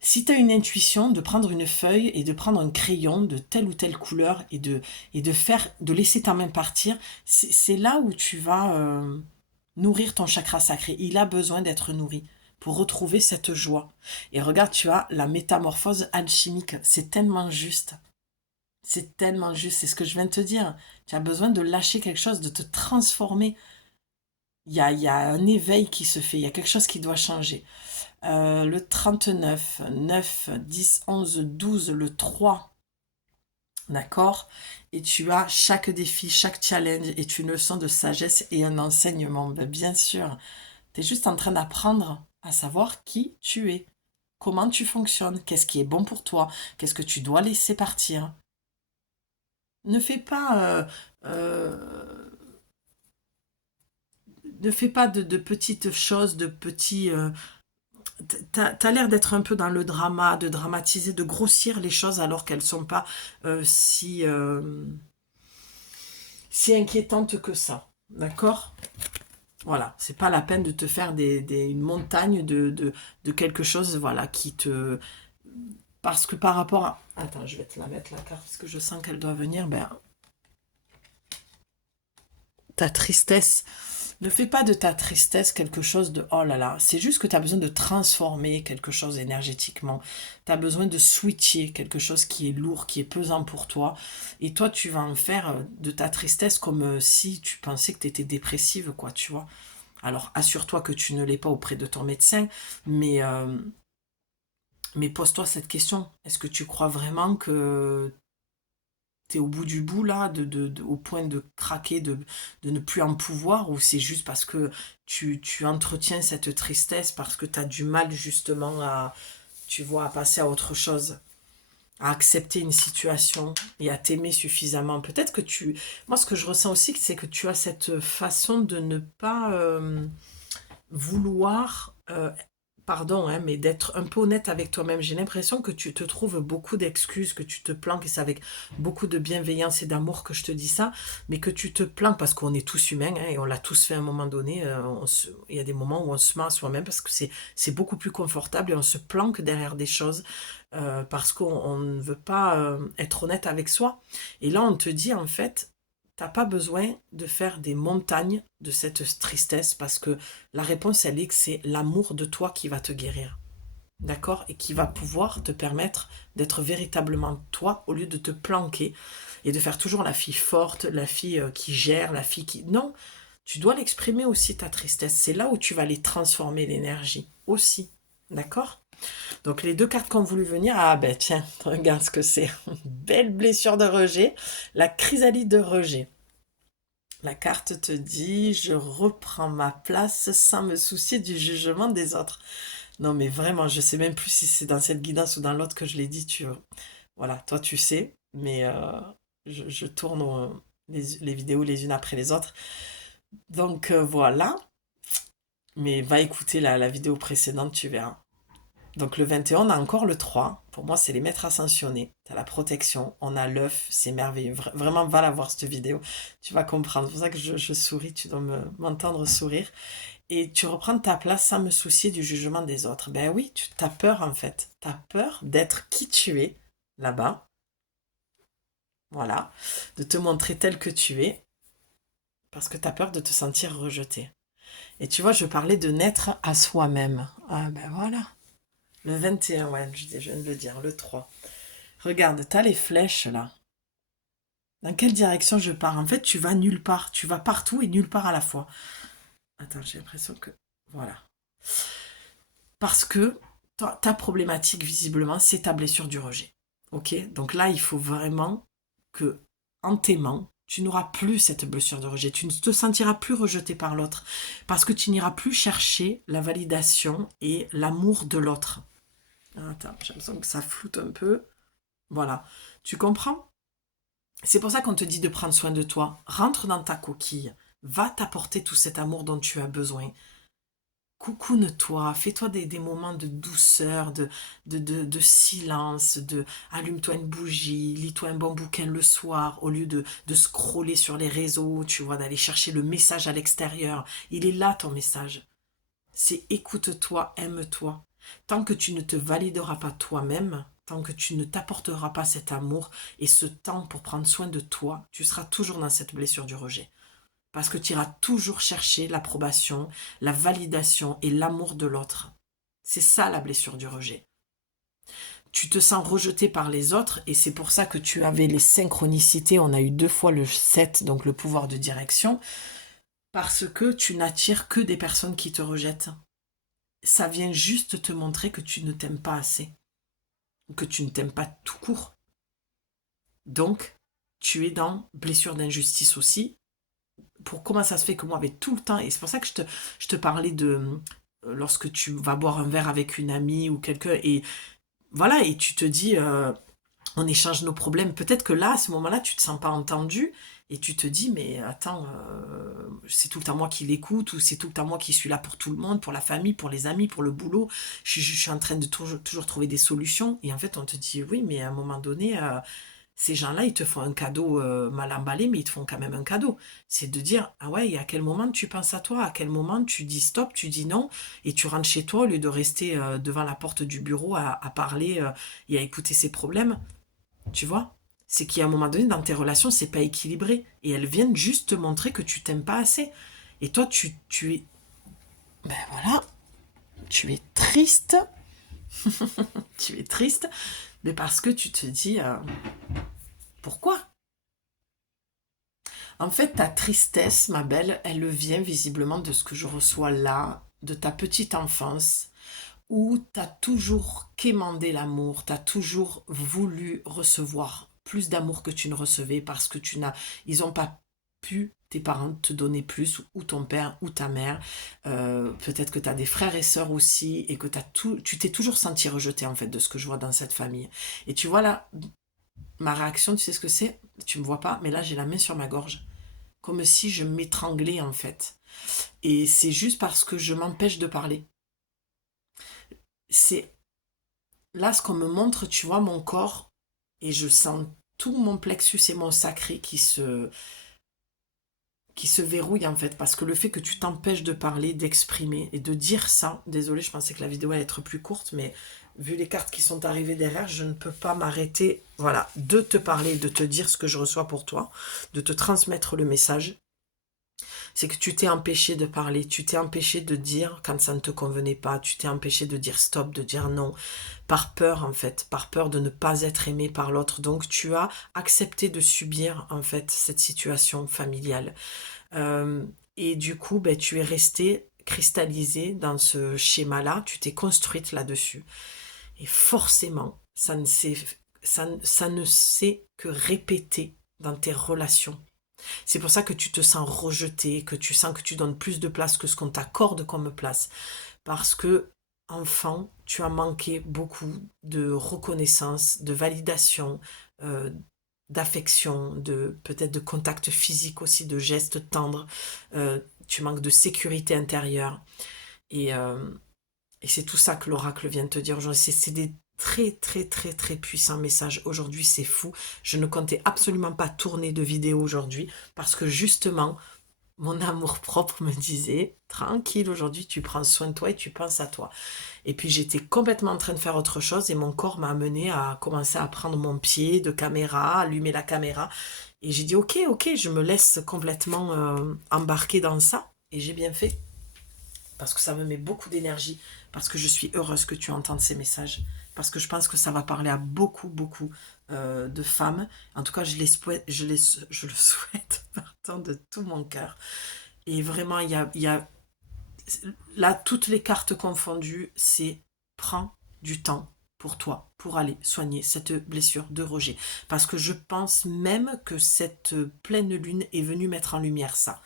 Si tu as une intuition de prendre une feuille et de prendre un crayon de telle ou telle couleur et de laisser ta main partir, c'est là où tu vas nourrir ton chakra sacré. Il a besoin d'être nourri pour retrouver cette joie. Et regarde, tu as la métamorphose alchimique. C'est tellement juste. C'est tellement juste. C'est ce que je viens de te dire. Tu as besoin de lâcher quelque chose, de te transformer. Il y a un éveil qui se fait. Il y a quelque chose qui doit changer. Le 39, 9, 10, 11, 12, le 3, d'accord? Et tu as chaque défi, chaque challenge est une leçon de sagesse et un enseignement. Ben, bien sûr, tu es juste en train d'apprendre à savoir qui tu es, comment tu fonctionnes, qu'est-ce qui est bon pour toi, qu'est-ce que tu dois laisser partir. Ne fais pas... ne fais pas de petites choses, de petits... T'as l'air d'être un peu dans le drama, de dramatiser, de grossir les choses alors qu'elles sont pas si inquiétantes que ça. D'accord? Voilà, c'est pas la peine de te faire une montagne de quelque chose, voilà, qui te... Parce que par rapport à... Attends, je vais te la mettre la carte parce que je sens qu'elle doit venir. Ben, ta tristesse. Ne fais pas de ta tristesse quelque chose de oh là là. C'est juste que tu as besoin de transformer quelque chose énergétiquement. Tu as besoin de switcher quelque chose qui est lourd, qui est pesant pour toi. Et toi, tu vas en faire de ta tristesse comme si tu pensais que tu étais dépressive, quoi, tu vois. Alors, assure-toi que tu ne l'es pas auprès de ton médecin, mais pose-toi cette question. Est-ce que tu crois vraiment que t'es au bout du bout là, au point de craquer, de ne plus en pouvoir, ou c'est juste parce que tu entretiens cette tristesse parce que tu as du mal justement à, tu vois, à passer à autre chose, à accepter une situation et à t'aimer suffisamment. Peut-être que moi ce que je ressens aussi, c'est que tu as cette façon de ne pas vouloir, pardon, hein, mais d'être un peu honnête avec toi-même. J'ai l'impression que tu te trouves beaucoup d'excuses, que tu te planques, et c'est avec beaucoup de bienveillance et d'amour que je te dis ça, mais que tu te planques parce qu'on est tous humains, hein, et on l'a tous fait à un moment donné. Il y a des moments où on se ment à soi-même parce que c'est beaucoup plus confortable et on se planque derrière des choses parce qu'on ne veut pas être honnête avec soi. Et là, on te dit en fait, t'as pas besoin de faire des montagnes de cette tristesse parce que la réponse, elle est que c'est l'amour de toi qui va te guérir. D'accord? Et qui va pouvoir te permettre d'être véritablement toi au lieu de te planquer et de faire toujours la fille forte, la fille qui gère, la fille qui... Non, tu dois l'exprimer aussi ta tristesse. C'est là où tu vas aller transformer l'énergie aussi. D'accord? Donc les deux cartes qui ont voulu venir, ah ben tiens, regarde ce que c'est. Belle blessure de rejet, la chrysalide de rejet. La carte te dit, je reprends ma place sans me soucier du jugement des autres. Non mais vraiment, je sais même plus si c'est dans cette guidance ou dans l'autre que je l'ai dit. Voilà, toi tu sais, mais je tourne les vidéos les unes après les autres. Donc voilà, mais va écouter la vidéo précédente, tu verras. Donc le 21, on a encore le 3. Pour moi, c'est les maîtres ascensionnés. Tu as la protection, on a l'œuf, c'est merveilleux. Vraiment, va la voir cette vidéo. Tu vas comprendre. C'est pour ça que je souris, tu dois m'entendre sourire. Et tu reprends ta place sans me soucier du jugement des autres. Ben oui, tu as peur en fait. Tu as peur d'être qui tu es là-bas. Voilà. De te montrer tel que tu es. Parce que tu as peur de te sentir rejeté. Et tu vois, je parlais de naître à soi-même. Ah ben voilà. Le 21, ouais, je viens de le dire, le 3. Regarde, t'as les flèches là. Dans quelle direction je pars? En fait, tu vas nulle part. Tu vas partout et nulle part à la fois. Attends, j'ai l'impression que... Voilà. Parce que ta problématique, visiblement, c'est ta blessure du rejet. Ok? Donc là, il faut vraiment que, en t'aimant, tu n'auras plus cette blessure de rejet. Tu ne te sentiras plus rejeté par l'autre. Parce que tu n'iras plus chercher la validation et l'amour de l'autre. Attends, j'ai l'impression que ça floute un peu. Voilà. Tu comprends? C'est pour ça qu'on te dit de prendre soin de toi. Rentre dans ta coquille. Va t'apporter tout cet amour dont tu as besoin. Coucoune-toi, fais-toi des moments de douceur, de silence, allume-toi une bougie, lis-toi un bon bouquin le soir, au lieu de scroller sur les réseaux, tu vois, d'aller chercher le message à l'extérieur. Il est là ton message. C'est écoute-toi, aime-toi. Tant que tu ne te valideras pas toi-même, tant que tu ne t'apporteras pas cet amour et ce temps pour prendre soin de toi, tu seras toujours dans cette blessure du rejet. Parce que tu iras toujours chercher l'approbation, la validation et l'amour de l'autre. C'est ça la blessure du rejet. Tu te sens rejeté par les autres et c'est pour ça que tu avais les synchronicités. On a eu 2 fois le 7, donc le pouvoir de direction, parce que tu n'attires que des personnes qui te rejettent. Ça vient juste te montrer que tu ne t'aimes pas assez, ou que tu ne t'aimes pas tout court. Donc, tu es dans blessure d'injustice aussi. Pour comment ça se fait que moi, avec tout le temps, et c'est pour ça que je te parlais de lorsque tu vas boire un verre avec une amie ou quelqu'un, et voilà, et tu te dis, on échange nos problèmes. Peut-être que là, à ce moment-là, tu te sens pas entendu, et tu te dis, mais attends, c'est tout le temps moi qui l'écoute, ou c'est tout le temps moi qui suis là pour tout le monde, pour la famille, pour les amis, pour le boulot. Je suis en train de toujours trouver des solutions, et en fait, on te dit, oui, mais à un moment donné... ces gens-là, ils te font un cadeau mal emballé, mais ils te font quand même un cadeau. C'est de dire, ah ouais, et à quel moment tu penses à toi? À quel moment tu dis stop, tu dis non, et tu rentres chez toi au lieu de rester devant la porte du bureau à parler et à écouter ses problèmes. Tu vois? C'est qu'à un moment donné, dans tes relations, c'est pas équilibré. Et elles viennent juste te montrer que tu t'aimes pas assez. Et toi, tu es... Ben voilà, tu es triste. Tu es triste, mais parce que tu te dis... pourquoi? En fait, ta tristesse, ma belle, elle vient visiblement de ce que je reçois là, de ta petite enfance, où tu as toujours quémandé l'amour, tu as toujours voulu recevoir plus d'amour que tu ne recevais parce que ils n'ont pas pu, tes parents, te donner plus, ou ton père ou ta mère. Peut-être que tu as des frères et sœurs aussi et que tu t'es toujours senti rejeté en fait de ce que je vois dans cette famille. Et tu vois là, ma réaction, tu sais ce que c'est? Tu me vois pas, mais là j'ai la main sur ma gorge. Comme si je m'étranglais en fait. Et c'est juste parce que je m'empêche de parler. C'est là ce qu'on me montre, tu vois, mon corps, et je sens tout mon plexus et mon sacré qui se verrouille en fait, parce que le fait que tu t'empêches de parler, d'exprimer et de dire ça, désolé, je pensais que la vidéo allait être plus courte, mais vu les cartes qui sont arrivées derrière, je ne peux pas m'arrêter, voilà, de te parler, de te dire ce que je reçois pour toi, de te transmettre le message. C'est que tu t'es empêché de parler, tu t'es empêché de dire quand ça ne te convenait pas, tu t'es empêché de dire stop, de dire non, par peur en fait, par peur de ne pas être aimé par l'autre. Donc tu as accepté de subir en fait cette situation familiale. Euh, et du coup, ben, tu es resté cristallisé dans ce schéma-là, tu t'es construite là-dessus. Et forcément, ça ne s'est que répété dans tes relations. C'est pour ça que tu te sens rejeté, que tu sens que tu donnes plus de place que ce qu'on t'accorde comme place. Parce que, enfant, tu as manqué beaucoup de reconnaissance, de validation, euh, d'affection, peut-être de contact physique aussi, de gestes tendres. Tu manques de sécurité intérieure. Et, euh, et c'est tout ça que l'oracle vient de te dire aujourd'hui. C'est des très très très très puissants messages. Aujourd'hui, c'est fou. Je ne comptais absolument pas tourner de vidéo aujourd'hui parce que justement, mon amour-propre me disait, tranquille, aujourd'hui, tu prends soin de toi et tu penses à toi. Et puis, j'étais complètement en train de faire autre chose et mon corps m'a amené à commencer à prendre mon pied de caméra, allumer la caméra. Et j'ai dit, ok, je me laisse complètement embarquer dans ça. Et j'ai bien fait parce que ça me met beaucoup d'énergie, parce que je suis heureuse que tu entendes ces messages, parce que je pense que ça va parler à beaucoup de femmes. En tout cas, je le souhaite partant de tout mon cœur. Et vraiment, il y a là, toutes les cartes confondues, c'est prends du temps pour toi, pour aller soigner cette blessure de rejet. Parce que je pense même que cette pleine lune est venue mettre en lumière ça,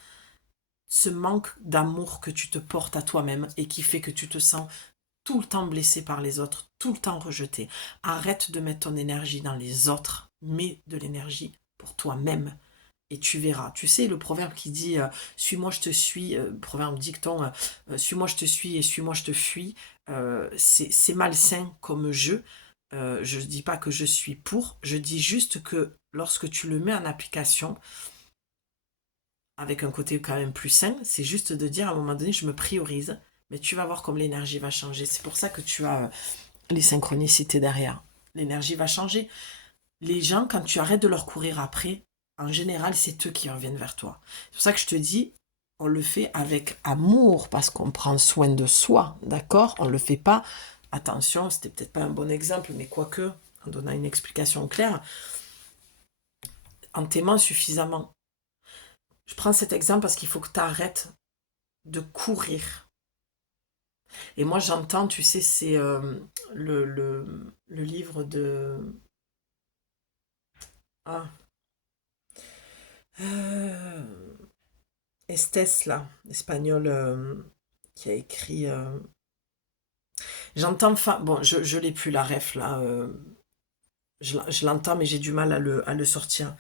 ce manque d'amour que tu te portes à toi-même et qui fait que tu te sens tout le temps blessé par les autres, tout le temps rejeté. Arrête de mettre ton énergie dans les autres, mets de l'énergie pour toi-même. Et tu verras. Tu sais, le proverbe qui dit suis-moi, je te suis, proverbe dicton, suis-moi, je te suis et suis-moi, je te fuis, c'est malsain comme jeu. Je ne dis pas que je suis pour, je dis juste que lorsque tu le mets en application, avec un côté quand même plus sain, c'est juste de dire à un moment donné, je me priorise, mais tu vas voir comme l'énergie va changer. C'est pour ça que tu as les synchronicités derrière. L'énergie va changer. Les gens, quand tu arrêtes de leur courir après, en général, c'est eux qui reviennent vers toi. C'est pour ça que je te dis, on le fait avec amour, parce qu'on prend soin de soi, d'accord? On ne le fait pas, attention, c'était peut-être pas un bon exemple, mais quoique, en donnant une explication claire, en t'aimant suffisamment. Je prends cet exemple parce qu'il faut que tu arrêtes de courir. Et moi, j'entends, tu sais, c'est le livre de... Ah, euh, Estes, là, espagnol, qui a écrit... J'entends... Bon, je l'ai plus, la ref, là. Je l'entends, mais j'ai du mal à le sortir.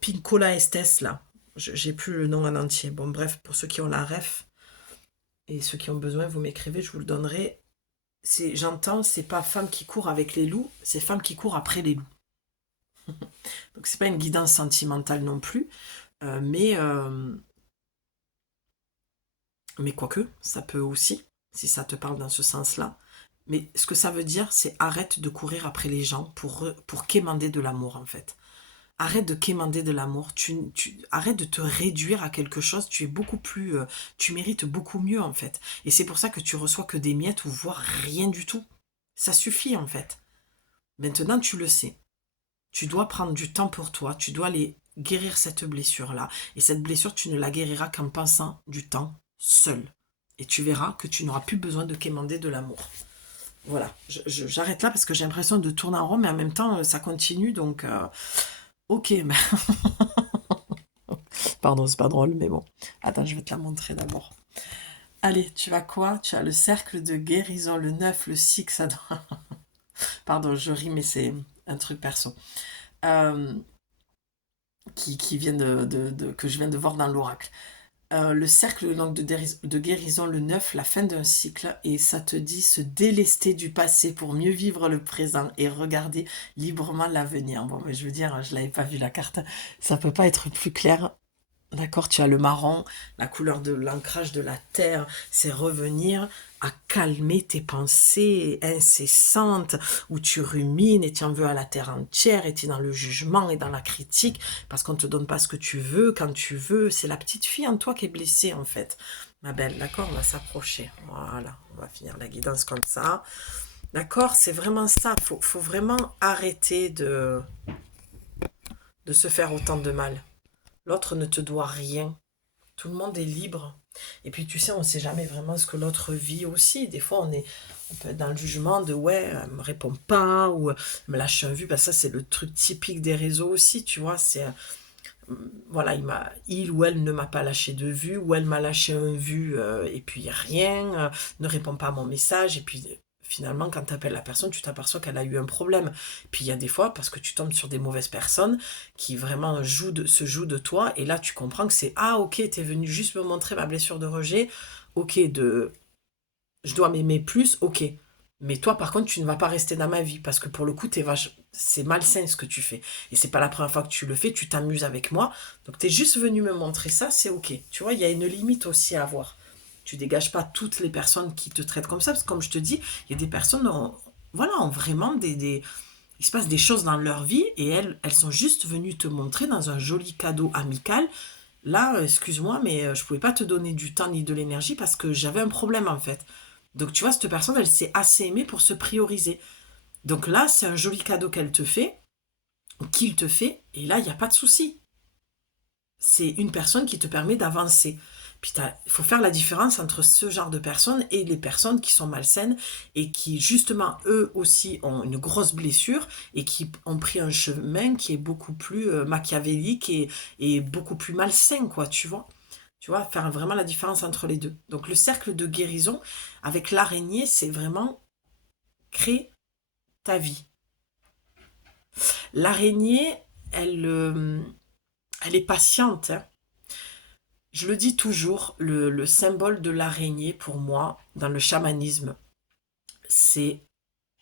Pincola Estes, là. J'ai plus le nom en entier. Bon, bref, pour ceux qui ont la ref et ceux qui ont besoin, vous m'écrivez, je vous le donnerai. J'entends, c'est pas femme qui court avec les loups, c'est femme qui court après les loups. Donc c'est pas une guidance sentimentale non plus, mais quoique, ça peut aussi, si ça te parle dans ce sens-là. Mais ce que ça veut dire, c'est arrête de courir après les gens pour quémander de l'amour, en fait. Arrête de quémander de l'amour, arrête de te réduire à quelque chose, tu es beaucoup plus, tu mérites beaucoup mieux, en fait. Et c'est pour ça que tu reçois que des miettes ou voire rien du tout. Ça suffit, en fait. Maintenant, tu le sais. Tu dois prendre du temps pour toi, tu dois aller guérir cette blessure-là. Et cette blessure, tu ne la guériras qu'en passant du temps seul. Et tu verras que tu n'auras plus besoin de quémander de l'amour. Voilà, j'arrête là parce que j'ai l'impression de tourner en rond, mais en même temps, ça continue, donc ok, mais... Pardon, c'est pas drôle, mais bon. Attends, je vais te la montrer d'abord. Allez, tu vas quoi? Tu as le cercle de guérison, le 9, le 6, ça doit... Pardon, je ris, mais c'est un truc perso. Euh, qui vient que je viens de voir dans l'oracle. Le cercle donc, de guérison, le 9, la fin d'un cycle, et ça te dit se délester du passé pour mieux vivre le présent et regarder librement l'avenir. Bon, mais je veux dire, je l'avais pas vu la carte, ça peut pas être plus clair. D'accord, tu as le marron, la couleur de l'ancrage de la terre, c'est revenir à calmer tes pensées incessantes où tu rumines et tu en veux à la terre entière et tu es dans le jugement et dans la critique parce qu'on ne te donne pas ce que tu veux quand tu veux. C'est la petite fille en toi qui est blessée en fait. Ma belle, d'accord, on va s'approcher. Voilà, on va finir la guidance comme ça. D'accord, c'est vraiment ça. Faut vraiment arrêter de se faire autant de mal. L'autre ne te doit rien. Tout le monde est libre. Et puis tu sais, on ne sait jamais vraiment ce que l'autre vit aussi. Des fois, on peut être dans le jugement de ouais, elle me répond pas ou elle me lâche un vu. Ben, ça, c'est le truc typique des réseaux aussi, tu vois. C'est voilà, il ou elle ne m'a pas lâché de vue ou elle m'a lâché un vu et puis rien, ne répond pas à mon message et puis finalement quand tu appelles la personne tu t'aperçois qu'elle a eu un problème. Puis il y a des fois parce que tu tombes sur des mauvaises personnes qui vraiment se jouent de toi et là tu comprends que c'est ah ok t'es venu juste me montrer ma blessure de rejet, ok je dois m'aimer plus, ok. Mais toi, par contre, tu ne vas pas rester dans ma vie parce que pour le coup, c'est malsain ce que tu fais. Et c'est pas la première fois que tu le fais, tu t'amuses avec moi. Donc, tu es juste venu me montrer ça, c'est ok. Tu vois, il y a une limite aussi à avoir. Tu dégages pas toutes les personnes qui te traitent comme ça parce que, comme je te dis, il y a des personnes, voilà, ont vraiment il se passe des choses dans leur vie et elles sont juste venues te montrer dans un joli cadeau amical. Là, excuse-moi, mais je pouvais pas te donner du temps ni de l'énergie parce que j'avais un problème en fait. Donc tu vois, cette personne, elle s'est assez aimée pour se prioriser. Donc là, c'est un joli cadeau qu'elle te fait, qu'il te fait, et là, il n'y a pas de souci. C'est une personne qui te permet d'avancer. Puis il faut faire la différence entre ce genre de personnes et les personnes qui sont malsaines et qui, justement, eux aussi ont une grosse blessure et qui ont pris un chemin qui est beaucoup plus machiavélique et beaucoup plus malsain, quoi, tu vois. Tu vois, faire vraiment la différence entre les deux. Donc le cercle de guérison avec l'araignée, c'est vraiment créer ta vie. L'araignée, elle est patiente, hein. Je le dis toujours, le symbole de l'araignée, pour moi, dans le chamanisme, c'est,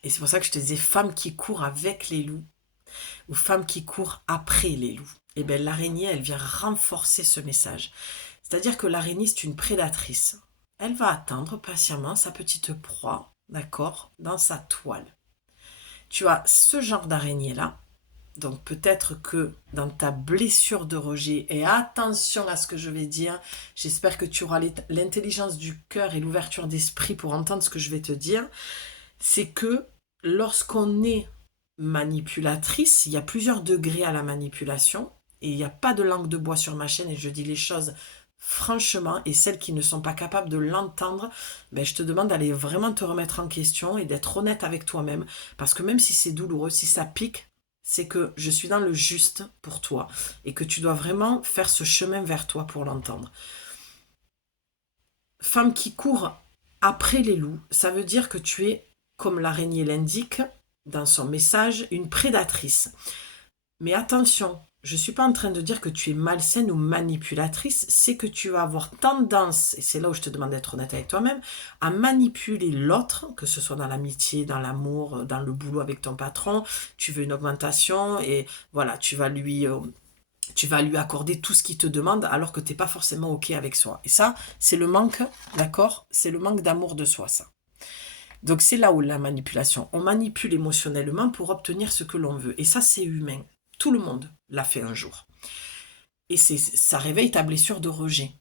et c'est pour ça que je te disais, femme qui court avec les loups, ou femme qui court après les loups. Et bien l'araignée, elle vient renforcer ce message. C'est-à-dire que l'araignée, c'est une prédatrice. Elle va attendre patiemment sa petite proie, d'accord, dans sa toile. Tu as ce genre d'araignée-là. Donc peut-être que dans ta blessure de rejet, et attention à ce que je vais dire, j'espère que tu auras l'intelligence du cœur et l'ouverture d'esprit pour entendre ce que je vais te dire, c'est que lorsqu'on est manipulatrice, il y a plusieurs degrés à la manipulation, et il n'y a pas de langue de bois sur ma chaîne, et je dis les choses franchement, et celles qui ne sont pas capables de l'entendre, ben, je te demande d'aller vraiment te remettre en question et d'être honnête avec toi-même, parce que même si c'est douloureux, si ça pique, c'est que je suis dans le juste pour toi et que tu dois vraiment faire ce chemin vers toi pour l'entendre. Femme qui court après les loups, ça veut dire que tu es, comme l'araignée l'indique dans son message, une prédatrice. Mais attention, je ne suis pas en train de dire que tu es malsaine ou manipulatrice, c'est que tu vas avoir tendance, et c'est là où je te demande d'être honnête avec toi-même, à manipuler l'autre, que ce soit dans l'amitié, dans l'amour, dans le boulot avec ton patron, tu veux une augmentation et voilà, tu vas lui accorder tout ce qu'il te demande alors que tu n'es pas forcément OK avec soi. Et ça, c'est le manque, d'accord? C'est le manque d'amour de soi, ça. Donc c'est là où la manipulation. On manipule émotionnellement pour obtenir ce que l'on veut. Et ça, c'est humain. Tout le monde l'a fait un jour. Et ça réveille ta blessure de rejet.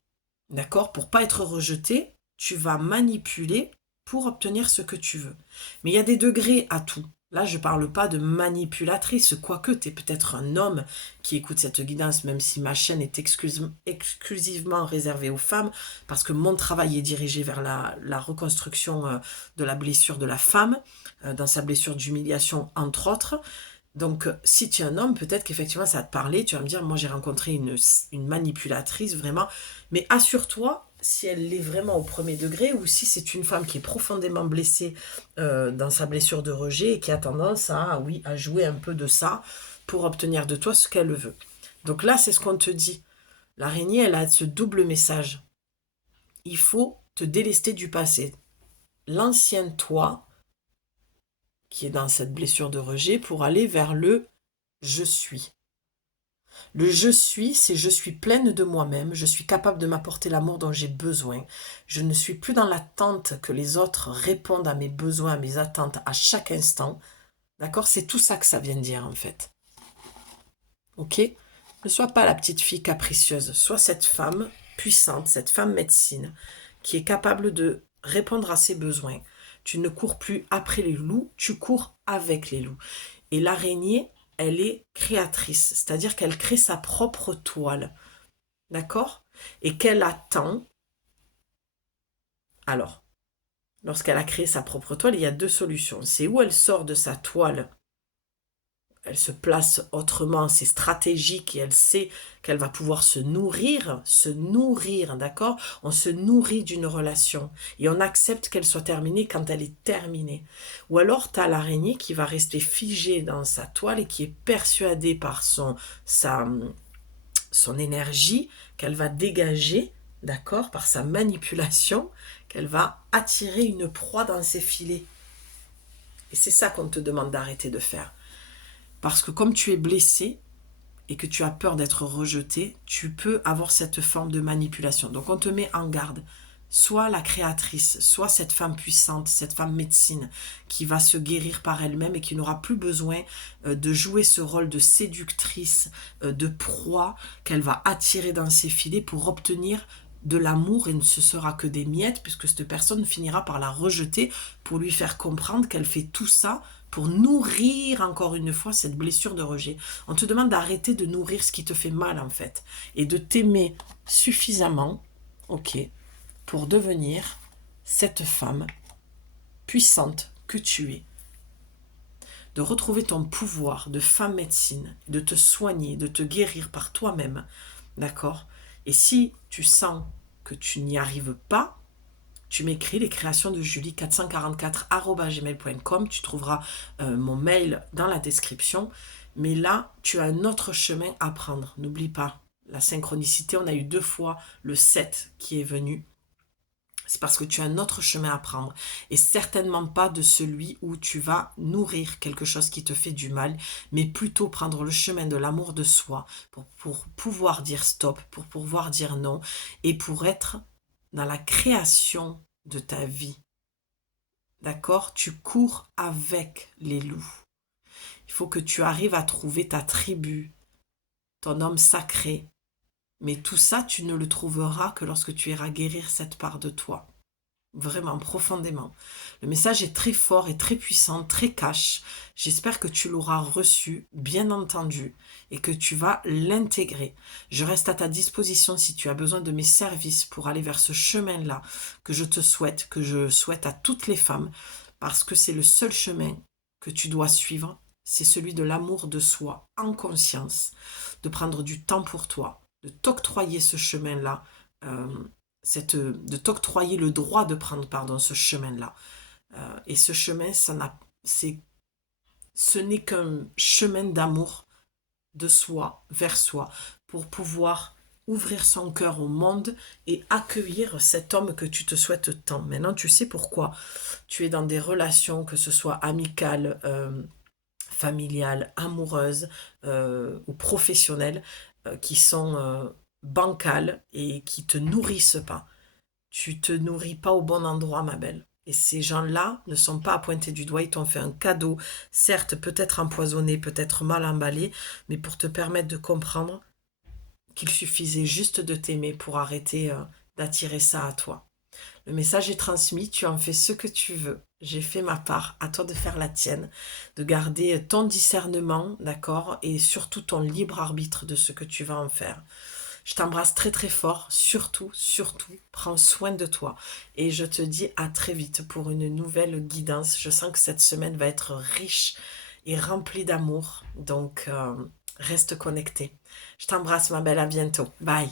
D'accord? Pour pas être rejeté, tu vas manipuler pour obtenir ce que tu veux. Mais il y a des degrés à tout. Là, je ne parle pas de manipulatrice, quoique tu es peut-être un homme qui écoute cette guidance, même si ma chaîne est exclusivement réservée aux femmes, parce que mon travail est dirigé vers la reconstruction de la blessure de la femme, dans sa blessure d'humiliation, entre autres. Donc, si tu es un homme, peut-être qu'effectivement, ça va te parler. Tu vas me dire, moi, j'ai rencontré une manipulatrice, vraiment. Mais assure-toi, si elle est vraiment au premier degré, ou si c'est une femme qui est profondément blessée dans sa blessure de rejet et qui a tendance à, oui, à jouer un peu de ça pour obtenir de toi ce qu'elle veut. Donc là, c'est ce qu'on te dit. L'araignée, elle a ce double message. Il faut te délester du passé. L'ancien toi, qui est dans cette blessure de rejet, pour aller vers le je suis. Le je suis, c'est je suis pleine de moi-même, je suis capable de m'apporter l'amour dont j'ai besoin. Je ne suis plus dans l'attente que les autres répondent à mes besoins, à mes attentes à chaque instant. D'accord? C'est tout ça que ça vient dire en fait. Ok? Ne sois pas la petite fille capricieuse, sois cette femme puissante, cette femme médecine, qui est capable de répondre à ses besoins. Tu ne cours plus après les loups, tu cours avec les loups. Et l'araignée, elle est créatrice, c'est-à-dire qu'elle crée sa propre toile, d'accord? Et qu'elle attend. Alors, lorsqu'elle a créé sa propre toile, il y a deux solutions. C'est où elle sort de sa toile, elle se place autrement, c'est stratégique et elle sait qu'elle va pouvoir se nourrir, d'accord? On se nourrit d'une relation et on accepte qu'elle soit terminée quand elle est terminée. Ou alors, tu as l'araignée qui va rester figée dans sa toile et qui est persuadée par son énergie qu'elle va dégager, d'accord, par sa manipulation, qu'elle va attirer une proie dans ses filets. Et c'est ça qu'on te demande d'arrêter de faire. Parce que comme tu es blessé et que tu as peur d'être rejeté, tu peux avoir cette forme de manipulation. Donc on te met en garde. Sois la créatrice, sois cette femme puissante, cette femme médecine qui va se guérir par elle-même et qui n'aura plus besoin de jouer ce rôle de séductrice, de proie qu'elle va attirer dans ses filets pour obtenir de l'amour et ce sera que des miettes puisque cette personne finira par la rejeter pour lui faire comprendre qu'elle fait tout ça pour nourrir encore une fois cette blessure de rejet. On te demande d'arrêter de nourrir ce qui te fait mal en fait et de t'aimer suffisamment, ok, pour devenir cette femme puissante que tu es. De retrouver ton pouvoir de femme médecine, de te soigner, de te guérir par toi-même, d'accord? Et si tu sens que tu n'y arrives pas, tu m'écris les créations de Julie 444@gmail.com. Tu trouveras mon mail dans la description. Mais là, tu as un autre chemin à prendre. N'oublie pas, la synchronicité, on a eu 2 fois le 7 qui est venu. C'est parce que tu as un autre chemin à prendre. Et certainement pas de celui où tu vas nourrir quelque chose qui te fait du mal, mais plutôt prendre le chemin de l'amour de soi pour pouvoir dire stop, pour pouvoir dire non, et pour être dans la création de ta vie. D'accord? Tu cours avec les loups. Il faut que tu arrives à trouver ta tribu, ton homme sacré. Mais tout ça, tu ne le trouveras que lorsque tu iras guérir cette part de toi. Vraiment, profondément. Le message est très fort et très puissant, très cash. J'espère que tu l'auras reçu, bien entendu, et que tu vas l'intégrer. Je reste à ta disposition si tu as besoin de mes services pour aller vers ce chemin-là que je te souhaite, que je souhaite à toutes les femmes, parce que c'est le seul chemin que tu dois suivre. C'est celui de l'amour de soi, en conscience, de prendre du temps pour toi, de t'octroyer ce chemin-là, de t'octroyer le droit de prendre ce chemin-là. Et ce chemin, ce n'est qu'un chemin d'amour de soi vers soi pour pouvoir ouvrir son cœur au monde et accueillir cet homme que tu te souhaites tant. Maintenant, tu sais pourquoi tu es dans des relations, que ce soit amicales, familiales, amoureuses ou professionnelles, qui sont bancales et qui te nourrissent pas. Tu te nourris pas au bon endroit, ma belle. Et ces gens-là ne sont pas à pointer du doigt, ils t'ont fait un cadeau, certes peut-être empoisonné, peut-être mal emballé, mais pour te permettre de comprendre qu'il suffisait juste de t'aimer pour arrêter d'attirer ça à toi. Le message est transmis, tu en fais ce que tu veux. j'ai fait ma part, à toi de faire la tienne, de garder ton discernement, d'accord, et surtout ton libre arbitre de ce que tu vas en faire. Je t'embrasse très très fort, surtout, surtout, prends soin de toi. Et je te dis à très vite pour une nouvelle guidance. Je sens que cette semaine va être riche et remplie d'amour, donc reste connecté. Je t'embrasse ma belle, à bientôt. Bye.